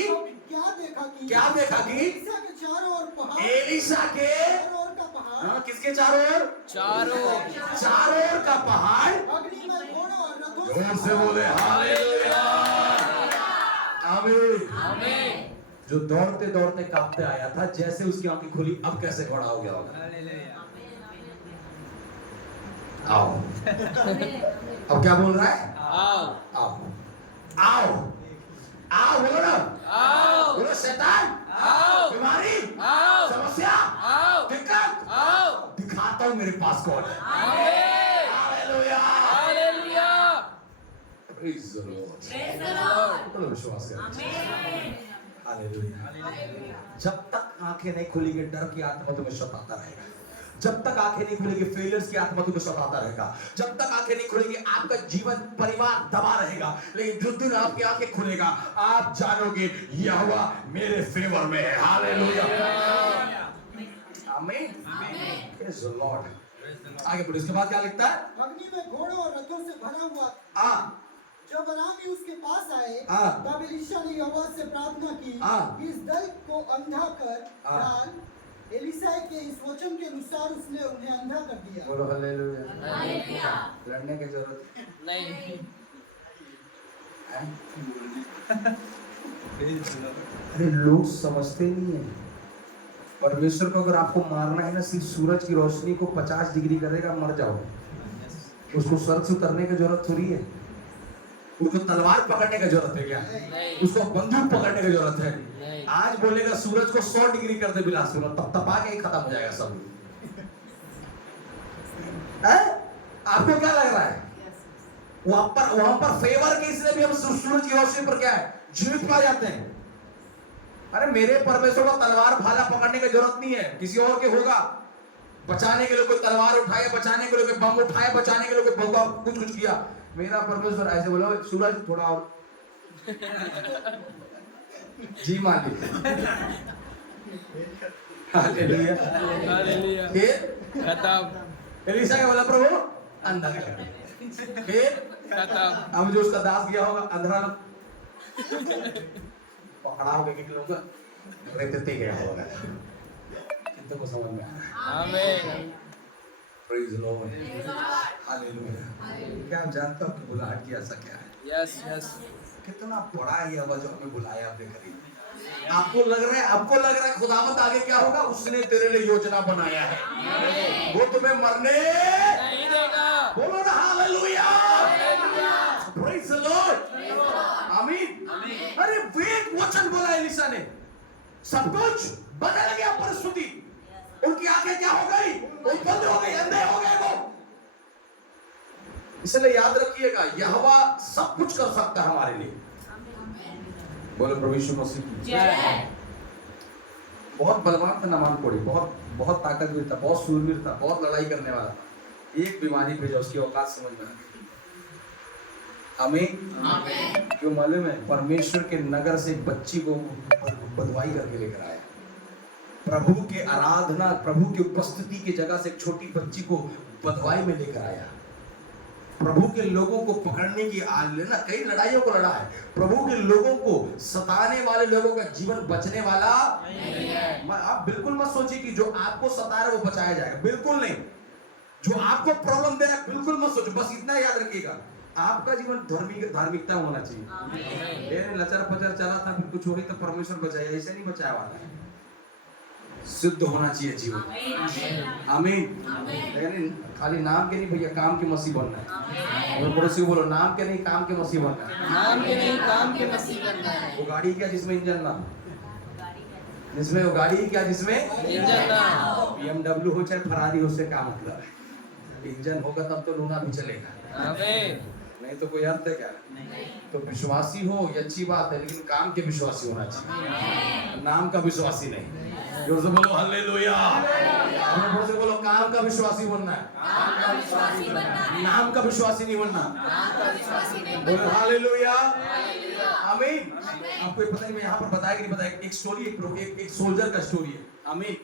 क्या देखा कि क्या देखा कि एलीशा के चारों ओर पहाड़, एलीशा के चारों ओर का पहाड़ पहाड़ किसके चारों ओर? चारों चारों ओर का पहाड़ अग्नि में घोड़ों और रथों जोर से बोले हालेलुया, आमीन। आमीन। जो दौड़ते दौड़ते कांपते आया था, जैसे उसकी आंखें खुली, अब कैसे खड़ा हो गया होगा? आओ। अब क्या बोल रहा है? आओ आओ आओ आओ, बोलो ना, आओ बोलो शैतान, आओ बीमारी, आओ समस्या, आओ दिक्कत, आओ। दिखाता हूं मेरे पास कौन है। आमीन। Hallelujah, hallelujah. Praise the Lord. Praise the Lord. बोलो विश्वास करें। आमीन। हालेलुया। जब तक आंखें नहीं खुलेंगी, डर की आत्मा तुम्हें सताता रहेगा। जब तक आंखें नहीं खुलेगी, फेलियर्स की आत्मा तुम्हें सताता रहेगा। जब तक आंखें नहीं खुलेगी, आपका जीवन परिवार दबा रहेगा। लेकिन जिस दिन आपकी आंखें खुलेगा, आप जानोगे यहोवा मेरे फेवर में है। हालेलुया, आमीन, प्रेज द लॉर्ड। आगे बढ़ो, इसके बाद क्या लिखता है? अग्नि में घोड़ों और रथों से भरा हुआ। हाँ, जब अरामी उसके पास आए, हाँ। तब एलीशा ने यहोवा से प्रार्थना की हाँ। कि इस दल को अंधा कर हाँ। डाल। एलीशा के इस वचन के अनुसार उसने उन्हें अंधा कर दिया। बोलो हालेलुया। लड़ने की जरूरत नहीं। है? अरे लोग समझते नहीं है, परमेश्वर को अगर आपको मारना है ना, सिर्फ सूरज की रोशनी को 50 डिग्री करेगा, मर जाओ। उसको स्वर्ग से उतरने की जरूरत थोड़ी है। उसको तलवार पकड़ने की जरूरत है क्या? नहीं। उसको बंदूक पकड़ने की जरूरत है? नहीं। आज बोलेगा सूरज को 100 डिग्री कर दे बिलासपुर में, तब तपा के ही खत्म हो जाएगा सब। है? आपको क्या लग रहा है? वहां पर फेवर के इसलिए भी हम सूरज की रोशनी पर क्या है, जीवित पा जाते हैं। अरे मेरे परमेश्वर को तलवार भाला पकड़ने की जरूरत नहीं है, किसी और के होगा। बचाने के लिए कोई तलवार उठाए, बचाने के लिए कोई बम उठाए, बचाने के लिए कोई कुछ कुछ किया। मेरा परमेश्वर ऐसे बोला, सूरज थोड़ा और जी मान लीजिए। हालेलुया। हालेलुया। फिर खत्म। एलीशा क्या बोला? प्रभु अंधा कर दे। फिर खत्म। अब जो उसका दास गया होगा, अंधरा लोग पकड़ा होगा, कि लोग रेतते गया होगा। कितने को समझ में आ रहा है? आमीन। Praise the Lord, hallelujah. क्या आप जानते हो कि बुलाहट की आशा क्या है? Yes yes. कितना बड़ा है यह जो हमें बुलाया अपने करीब। आपको लग रहा है खुदावंद आगे क्या होगा? उसने तेरे लिए योजना बनाया है, वो तुम्हें मरने नहीं देगा। बोलो ना हालेलुया, प्रेज द लॉर्ड, आमीन। अरे वेद वचन बोला एलीशा ने, सब कुछ बदल गया परिस्थिति। उनकी आंखें क्या हो गई? वो बंद हो गई, अंधे हो गए वो। इसलिए याद रखिएगा, यहोवा सब कुछ कर सकता है हमारे लिए। बोलो प्रभु यीशु मसीह की जय। बहुत बलवान था नामान कोड़ी, बहुत ताकतवर था, बहुत शूरवीर था, बहुत लड़ाई करने वाला था। एक बीमारी पे जो उसकी औकात समझ में आ गई। आमीन। क्यों मालूम है? परमेश्वर के नगर से एक बच्ची को बधवाई करके लेकर आया। प्रभु के आराधना, प्रभु की उपस्थिति की जगह से एक छोटी बच्ची को बधवाई में लेकर आया। प्रभु के लोगों को पकड़ने की ना कई लड़ाइयों को लड़ा है। प्रभु के लोगों को सताने वाले लोगों का जीवन बचने वाला नहीं है। आप बिल्कुल मत सोचिए कि जो आपको सता रहा है वो बचाया जाएगा, बिल्कुल नहीं। जो आपको प्रॉब्लम दे रहा है बिल्कुल मत सोचो, बस इतना याद रखिएगा, आपका जीवन धार्मिकता होना चाहिए। लचर पचर चला था, फिर कुछ हो गई तो परमेश्वर बचाया, ऐसे नहीं बचाया वाला है। सिद्ध होना चाहिए जीवन। आमीन। लेकिन खाली नाम के नहीं भैया, काम के मसीह बनना है। और पड़ोसी को बोलो, नाम के नहीं काम के मसीह बनना है। नाम के नहीं काम के मसीह बनना है। वो गाड़ी क्या जिसमें इंजन ना, जिसमें वो गाड़ी क्या जिसमें इंजन ना। BMW हो चाहे फरारी हो, से क्या मतलब है? इंजन होगा तब तो लूना भी चलेगा। आमीन। नहीं तो कोई अर्थ है क्या? तो विश्वासी हो ये अच्छी बात है, लेकिन काम के विश्वासी होना चाहिए, नाम का विश्वासी नहीं। जोर से बोलो हालेलुया। जोर से बोलो, काम का विश्वासी बनना है, नाम का विश्वासी नहीं बनना। बोलो हालेलुया, आमीन। आपको पता नहीं मैं यहाँ पर बताया कि नहीं बताया? एक स्टोरी, एक सोल्जर का स्टोरी है। आमीन।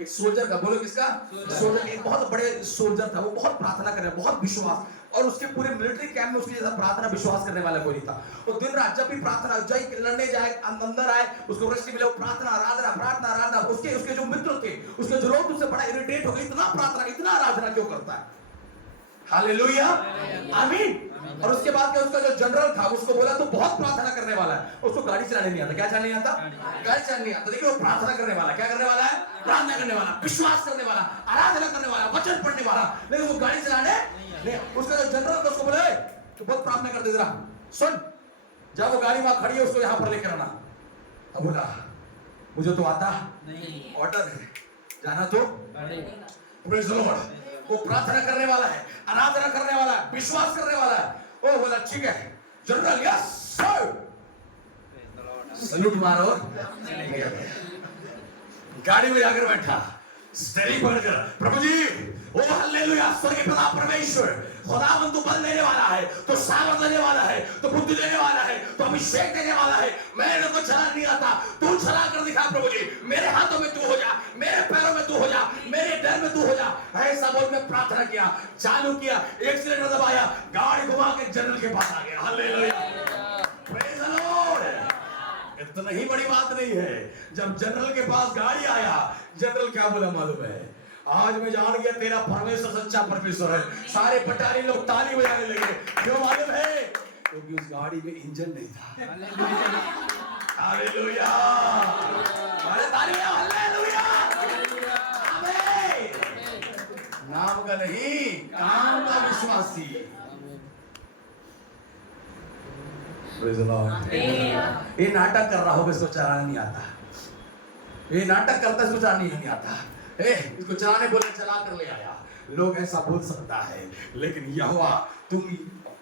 एक सोल्जर का, बोलो किसका? सोल्जर। एक बहुत बड़े सोल्जर था, वो बहुत प्रार्थना कर रहा, बहुत विश्वास, और उसके पूरे मिलिट्री कैंप में उसके जैसा प्रार्थना विश्वास करने वाला कोई नहीं था। वो दिन रात जब भी प्रार्थना जाए, लड़ने जाए, अंदर आए, उसको रेस्ट मिले, वो प्रार्थना आराधना। उसके जो मित्र थे, उसके जो लोग उससे बड़ा इरिटेट हो गए, इतना प्रार्थना इतना आराधना क्यों करता है। हालेलुया, आमीन। और उसके बाद क्या, उसका जो जनरल था उसको बोला तो बहुत प्रार्थना करने वाला है, उसको गाड़ी चलाने नहीं आता। क्या चलाने नहीं आता? गाड़ी चलाने नहीं आता, लेकिन वो प्रार्थना करने वाला, क्या करने वाला है? प्रार्थना करने वाला, विश्वास करने वाला, आराधना करने वाला, वचन पढ़ने वाला, लेकिन वो गाड़ी चलाने नहीं। उसका जो जनरल था उसको बोले तो बहुत प्रार्थना कर दे जरा, सुन, जब वो गाड़ी वहां खड़ी है उसको यहाँ पर लेकर आना। अब बोला मुझे तो आता नहीं, ऑर्डर है, जाना तो प्रेज़ द लॉर्ड। वो प्रार्थना करने वाला है, आराधना करने वाला है, विश्वास करने वाला है। ओ बोला ठीक है जनरल, यस सर, सैल्यूट मारो। गाड़ी में जाकर बैठा, स्टीयरिंग पकड़कर, प्रभु जी, ओ हालेलुया, स्वर्ग के पिता परमेश्वर, खुदावंद तो बल देने वाला है, तो सामर्थ देने वाला है, तो बुद्धि देने वाला है, तो अभिषेक देने वाला है। मेरे को चला नहीं आता, तू चला कर दिखा प्रभु जी, मेरे हाथों में तू हो जा, मेरे पैरों में तू हो जा, मेरे डर में तू हो जा। ऐसा बोल मैं प्रार्थना किया, चालू किया, एक्सीलेटर दबाया, गाड़ी घुमा के जनरल के पास आ गया। Hallelujah, praise the Lord. इतना ही बड़ी बात नहीं है, जब जनरल के पास गाड़ी आया, जनरल क्या बोला मालूम है? आज मैं जान गया तेरा परमेश्वर सच्चा परमेश्वर है। सारे पटारी लोग ताली बजाने लगे, क्यों मालूम है? क्योंकि उस गाड़ी में इंजन नहीं था। हालेलुया, अरे ताली बजाओ, हालेलुया, आमीन। नाम का नहीं, काम का विश्वासी। Praise the Lord. ये नाटक कर रहा होगा, इसको चलाना नहीं आता। ये नाटक करता है, इसको चलाना नहीं आता। इसको चलाने बोले, चला कर ले आया। लोग ऐसा बोल सकता है, लेकिन यहोवा, तुम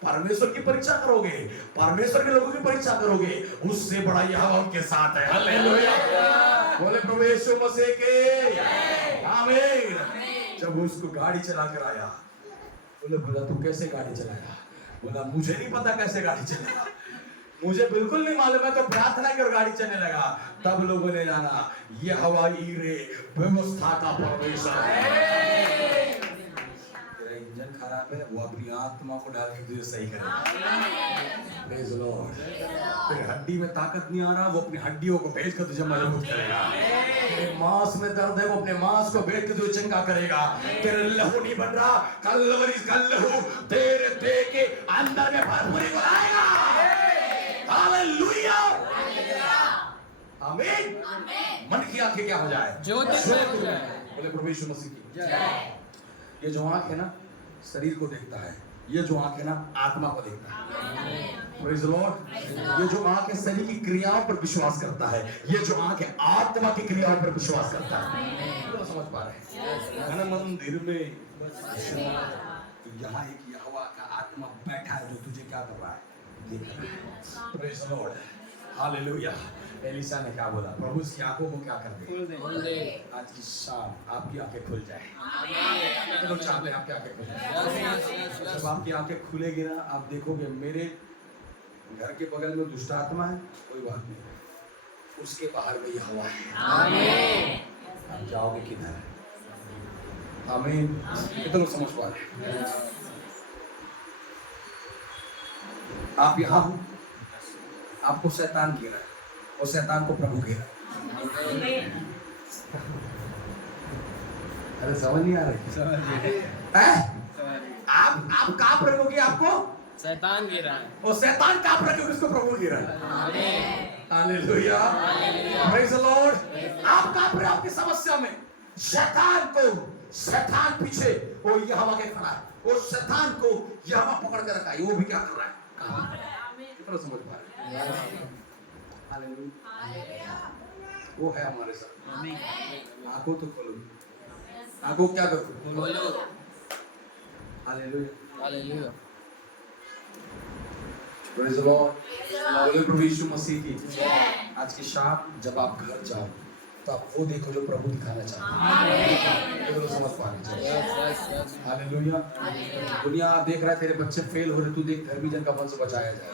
परमेश्वर की परीक्षा करोगे, परमेश्वर के लोगों की परीक्षा करोगे, उससे बड़ा यहोवा उनके साथ है। हालेलुया, बोले प्रभु यीशु मसीह के आमीन। जब वो उसको गाड़ी चला कर आया, बोला तू कैसे गाड़ी चलाया? बोला मुझे नहीं पता कैसे गाड़ी चलाया, मुझे बिल्कुल नहीं मालूम है, तो प्रार्थना की और गाड़ी चलने लगा। तब लोगों ने जाना ये हवाई रे व्यवस्था का परमेश्वर है। तेरा इंजन खराब है, वो अपनी आत्मा को डाल के तुझे सही करेगा। Praise the Lord. तेरे हड्डी में ताकत नहीं आ रहा, वो अपनी हड्डियों को भेज कर तुझे मजबूत करेगा। तेरे मांस में दर्द है, वो अपने मांस को भेज के तुझे चंगा करेगा। तेरे लहू नहीं बन रहा, कल लहू तेरे देह के अंदर में भरपूरी को लाएगा। हालेलुया, आमीन। मन की आंखें क्या हो जाए? ज्योति हो जाए। बोले प्रभु यीशु मसीह की जय। ये जो आंख है ना, शरीर को देखता है, ये जो आंख है ना, आत्मा को देखता है। Praise the Lord. ये जो आंख है, शरीर की क्रियाओं पर विश्वास करता है, ये जो आंख है, आत्मा की क्रियाओं पर विश्वास करता है। तो समझ पा रहे हैं? मंदिर में यहाँ एक यहोवा का आत्मा बैठा है, जो तुझे क्या कर रहा है? Praise the Lord, hallelujah. Elisha ने क्या बोला? प्रभु की आंखों को क्या कर दे? आज की शाम आपकी आंखें खुल जाए। चलो चाहते हैं आपकी आंखें खुल जाए। जब आपकी आंखें खुलेगी ना, आप देखोगे मेरे घर के बगल में दुष्ट आत्मा है, कोई बात नहीं, उसके बाहर में यहोवा है। आमीन। आप जाओगे किधर? आमीन। कितने लोग समझ पा रहे हैं? आप यहाँ हो, आपको शैतान घेरा है और शैतान को प्रभु घेरा। अरे समझ नहीं आ रही? आप कांप रहे हो कि आपको शैतान गिरा है, और शैतान कांप रहे हो कि उसको प्रभु घेरा है। Hallelujah, praise the Lord. आप कांप रहे हो आपकी समस्या में, शैतान पीछे वो यहोवा के खड़ा है, वो शैतान को यहोवा पकड़ के रखा है, वो भी क्या कर रहा है? कितना समझ पा रहे हैं? हालेलुया, वो है हमारे साथ। आंखों तो खोलो, आंखों क्या करो? Hallelujah, hallelujah. Praise the Lord. बोले प्रभु यीशु मसीह की जय। आज की शाम जब आप घर जाओ, तो आप वो देखो जो प्रभु दिखाना चाहते हैं। तो समझ पा रहे हैं? हालेलुया। दुनिया देख रहा है तेरे बच्चे फेल हो रहे, तू देख धर्मी जन का वंश बचाया जाए।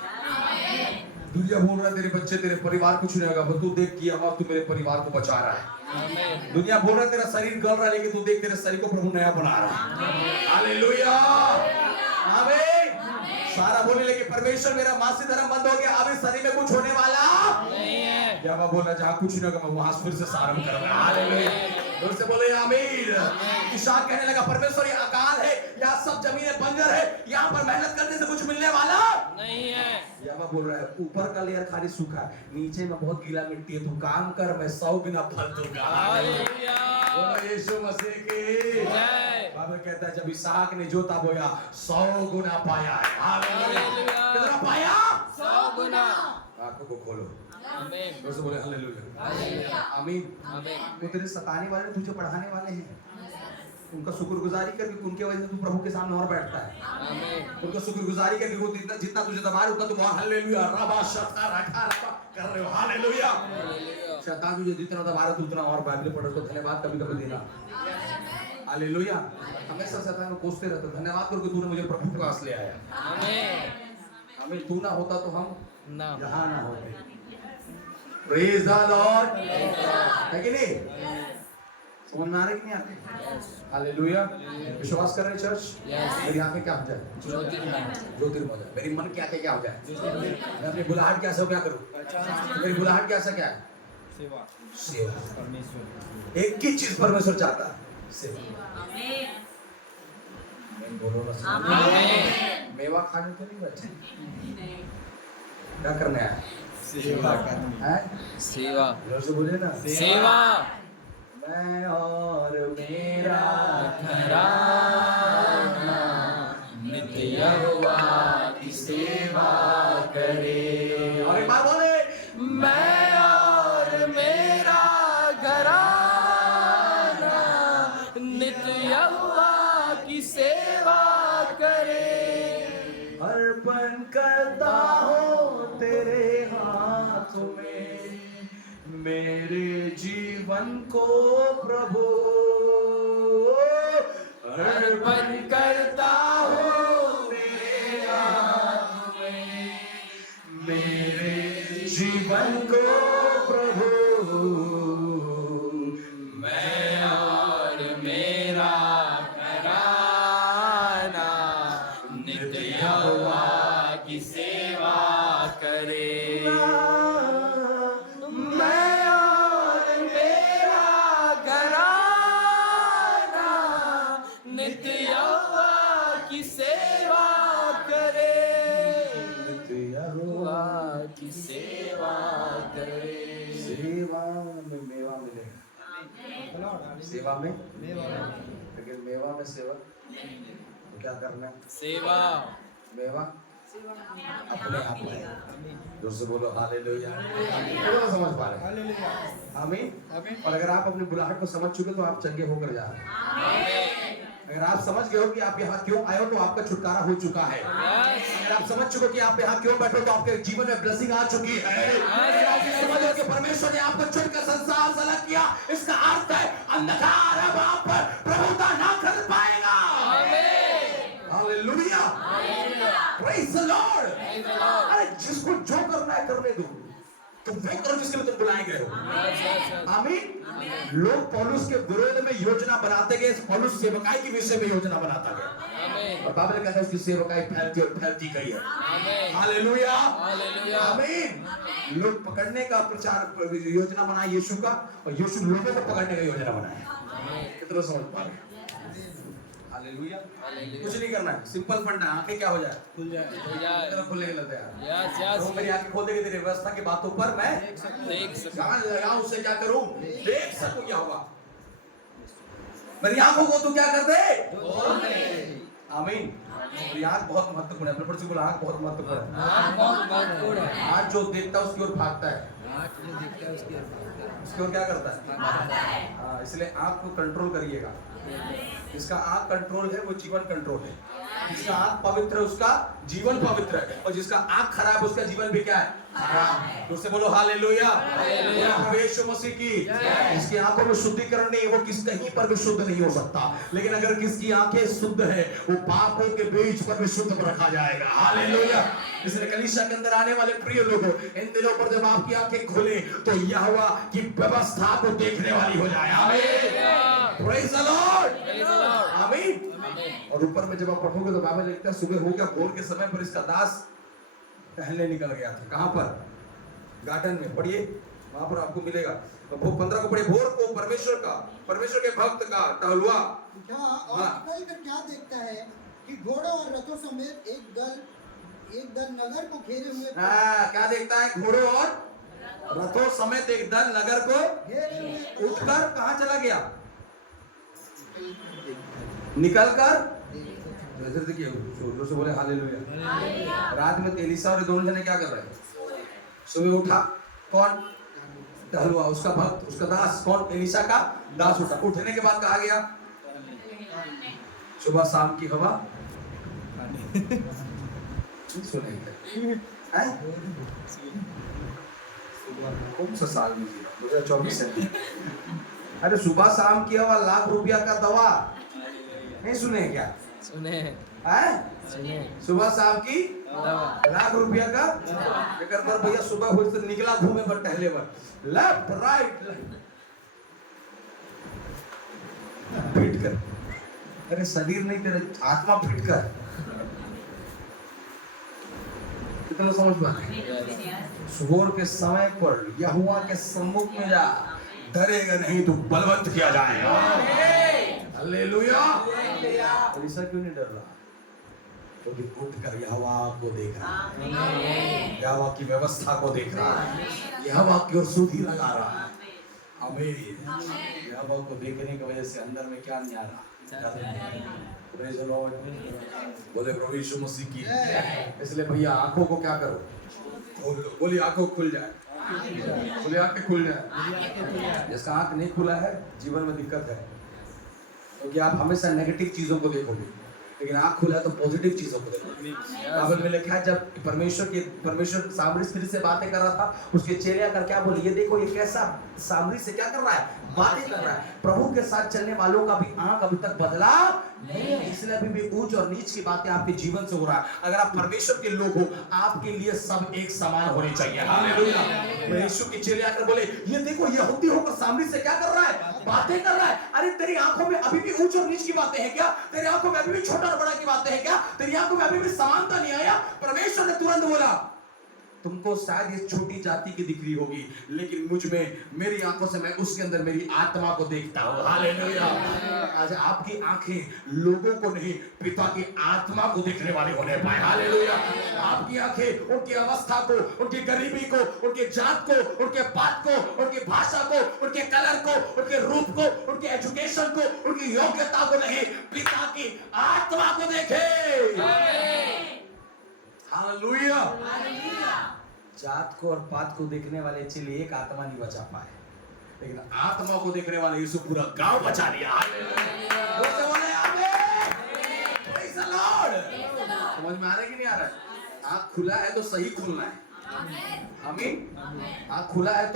दुनिया बोल रहा है तेरे बच्चे, तेरे परिवार कुछ नहीं होगा, पर तू देख किया और तू मेरे परिवार को बचा रहा है। दुनिया बोल रहा है तेरा शरीर गल रहा है, लेकिन तू देख तेरे शरीर को प्रभु नया बना रहा है। हालेलुया, आमीन। सारा बोले लेकिन परमेश्वर मेरा मासिक धर्म बंद हो गया, अब इस शरीर में कुछ होने वाला नहीं है। क्या मैं बोला जहाँ कुछ नहीं होगा वहां फिर से सारंभ कर रहा है। जोर से बोले आमीन। इशाक कहने लगा परमेश्वर ये अकाल है, यहाँ सब जमीनें बंजर है, यहाँ पर मेहनत करने से कुछ मिलने वाला नहीं है। यावा बोल रहा है ऊपर का लेयर खाली सूखा है, नीचे में बहुत गीला मिट्टी है, तू काम कर मैं 100 गुना फल दूंगा। हालेलुया। बोलो यीशु मसीह की जय। बाइबल कहता है जब इसहाक ने जोता बोया 100 गुना पाया है। हालेलुया। कितना पाया? 100 गुना। आंखों को खोलो। आमीन। जोर से बोले हालेलुया। हालेलुया। आमीन। आमीन। तो तेरे सताने वाले तुझे पढ़ाने वाले हैं, उनका शुक्रगुजारी करके उनके वजह से तू प्रभु के सामने और बैठता है। आमीन। उनका शुक्रगुजारी करके वो जितना तुझे दबा रहे उतना तुम और हालेलुया रबा शता रखा कर रहे हो। हालेलुया। हालेलुया। शैतान तुझे जितना दबा रहा है उतना और बाइबल पढ़ उसको धन्यवाद कभी कभी देना। हालेलुया। हमेशा शैतान को कोसते रहते धन्यवाद करके तूने मुझे प्रभु के पास ले आया। आमीन। हमें तू ना होता तो हम ना। यहाँ ना होते। Praise the Lord. है कि नहीं? समझ में आ रहा है कि नहीं आते? हालेलुया। विश्वास कर रहे हैं चर्च? Yes. मेरी आंखें क्या हो जाए? ज्योतिर्मय। मेरी मन की आंखें क्या हो जाए? मैं अपनी बुलाहट कैसे हो क्या करूं? मेरी बुलाहट कैसा क्या है? सेवा। सेवा। परमेश्वर। एक ही चीज परमेश्वर चाहता है, सेवा। आमीन बोलो ना। आमीन। मेवा खाने के लिए बैठे क्या करने आए? सेवा हैं? सेवा। जोर से बोलिए ना। सेवा। मैं और मेरा घराना नित्य यहोवा की सेवा करे। और एक बार बोले मैं और मेरा घराना नित्य यहोवा की सेवा करे। अर्पण करता हूँ तेरे हाथ में मेरे जीवन को प्रभु। अर्पण करता हूँ तेरे हाथ में मेरे जीवन को प्रभु। मैं और मेरा घराना नित्य यहोवा की सेवा करे। मैं और मेरा घराना नित्य यहोवा की सेवा करे। यहोवा की सेवा करे। सेवा में मेवा मिलेगा। सेवा में लेकिन मेवा में सेवा तो क्या करना है? सेवा। मेवा अपने आप में। जोर से बोलो हालेलुया। तो समझ पा रहे हैं? आमीन। और अगर आप अपनी बुलाहट को समझ चुके तो आप चंगे होकर जा रहे हैं। अगर आप समझ गए हो कि आप यहाँ क्यों आए हो तो आपका छुटकारा हो चुका है। अगर आप समझ चुके हो कि आप यहाँ क्यों बैठे हो तो आपके जीवन में ब्लेसिंग आ चुकी है। अगर आप ये समझ लो कि परमेश्वर ने आपको चुनकर संसार से अलग किया, इसका अर्थ है अंधकार अब आप पर प्रभुता ना कर पाएगा। हालेलुया। Praise the Lord. अरे जिसको जो करना है करने दो, तुम वो करो जिसके लिए तुम बुलाए गए हो। आमीन। लोग पौलुस के विरोध में योजना बनाते गए, पौलुस सेवकाई के विषय में योजना बनाता गया और बाइबल कहता है उसकी सेवकाई फैलती और फैलती गई है। हालेलुया। आमीन। लोग पकड़ने का प्रचार योजना बनाया यीशु का, और यीशु लोगों को पकड़ने का योजना बनाया। कितना समझ पा रहे हैं? हालेलुया। कुछ नहीं करना है, सिंपल फंडा। आंखें क्या हो जाए? खुल जाए। खुलने लगता है यार। तो मेरी आंखें खोल देगी तेरी व्यवस्था की बातों पर, मैं देख सकूं। ध्यान लगाऊं, उससे क्या करूं? देख सकूं क्या होगा। मेरी आंखों को तू क्या कर दे? आमीन। मेरी आंख बहुत महत्वपूर्ण है। अपने पर से बोला आंख बहुत महत्वपूर्ण है। आंख जो देखता है उसकी ओर भागता है। उसकी ओर क्या करता है? हाँ, इसलिए आंख को कंट्रोल करिएगा। जिसका आंख कंट्रोल है वो जीवन कंट्रोल है। जिसका आंख पवित्र है उसका जीवन पवित्र है, और जिसका आंख खराब है उसका जीवन भी क्या है? खराब। उससे बोलो हालेलुया। यीशु मसीह की जिसकी आंखों में शुद्धिकरण नहीं, वो किस कहीं पर भी शुद्ध नहीं हो सकता। लेकिन अगर किसकी आंखें शुद्ध है वो पापों के बीच पर भी शुद्ध रखा जाएगा। हालेलुया। इसलिए कलीसिया के अंदर आने वाले प्रिय लोगों, इन दिनों पर जब आपकी आंखें खुले तो यहोवा की व्यवस्था को देखने वाली हो जाए। आमीन। Praise the Lord. आमीन। और ऊपर में जब आप पढ़ोगे तो बाइबल लिखता है सुबह हो गया, भोर के समय पर इसका दास टहलने निकल गया था। कहाँ पर? गार्डन में। पढ़िए, वहां पर आपको मिलेगा। तो 15 को पढ़िए। भोर को परमेश्वर के भक्त का टहलुआ। क्या और निकल कर क्या देखता है कि घोड़ों और रथों समेत एक दल नगर को घेरे हुए क्या देखता है? घोड़ों और रथों समेत एक दल नगर को घेरे हुए उठकर कहाँ चला गया? निकल कर देखिए, जोर से बोले हालेलुया। रात में एलीशा और दोनों जने क्या कर रहे हैं? सुबह उठा। कौन? टहलुआ, उसका भक्त, उसका दास। कौन? एलीशा का दास उठा। उठने के बाद कहा गया? सुबह शाम की हवा सुनेंगे। कौन सा साल में? 2024 है। अरे सुबह शाम की हवा लाख रुपया का दवा नहीं सुने क्या? सुने है? सुने सुबह शाम की दवा लाख रुपया का लेकर पर भैया सुबह हो तो निकला घूमे पर टहले पर लेफ्ट राइट फिट कर। अरे शरीर नहीं तेरा आत्मा फिट कर। कितना समझ पा रहे? सुबह के समय पर यहोवा के सम्मुख में जा, डरेगा नहीं तो बलवंत किया जाएगा। हालेलुया। एलीशा क्यों नहीं डर रहा? क्योंकि उठ कर यहोवा को देख रहा है, यहोवा की व्यवस्था को देख रहा है, यहोवा की ओर सुधि लगा रहा है। आमीन। यहोवा को देखने की वजह से अंदर में क्या नहीं आ रहा? Praise the Lord. बोले प्रभु यीशु मसीह की। इसलिए भैया आंखों को क्या करो? खोल लो। बोलिए आंखों खुल जाए। बोलिए आंखें खुल जाए। जिसका आंख नहीं खुला है जीवन में दिक्कत है, क्योंकि आप हमेशा नेगेटिव चीजों को देखोगे, लेकिन आंख खुला है तो पॉजिटिव चीजों को देखोगे। बाइबल में लिखा है जब परमेश्वर सामरी स्त्री से बातें कर रहा था, उसके चेहरे आकर क्या बोले? ये देखो ये कैसा सामरी से क्या कर रहा है? बातें कर रहा है। प्रभु के साथ चलने वालों का भी आंख अभी तक बदला नहीं है, इसलिए अभी भी ऊंच और नीच की बातें आपके जीवन से हो रहा है। अगर आप परमेश्वर के लोग हो, आपके लिए सब एक समान होने चाहिए। हालेलुया। यीशु के चेले आकर बोले ये देखो यहूदी होकर सामरी से क्या कर रहा है? बातें कर रहा है। अरे तेरी आंखों में अभी भी ऊंच और नीच की बातें हैं क्या? तेरी आंखों में अभी भी छोटा और बड़ा की बातें हैं क्या? तेरी आंखों में अभी भी समानता नहीं आया? परमेश्वर ने तुरंत बोला तुमको शायद ये छोटी जाति की दिख रही होगी, लेकिन मुझ में, मेरी आंखों से मैं उसके अंदर मेरी आत्मा को देखता हूँ। हालेलुया। आज आपकी आंखें लोगों को नहीं, पिता की आत्मा को देखने वाले होने पाए। हालेलुया। आपकी आंखें उनकी अवस्था को, उनकी गरीबी को, उनके जात को, उनके पात को, उनकी भाषा को, उनके कलर को, उनके रूप को, उनके एजुकेशन को, उनकी योग्यता को नहीं, पिता की आत्मा को देखे। हालेलुया। जात को और पात को देखने वाले चलिए एक आत्मा नहीं बचा पाए, लेकिन आत्मा को देखने वाले यीशु पूरा गांव बचा लिया। समझ में आ रहा है कि नहीं आ रहा है? आँख खुला है तो सही खुलना है। आमीन। आँख खुला है तो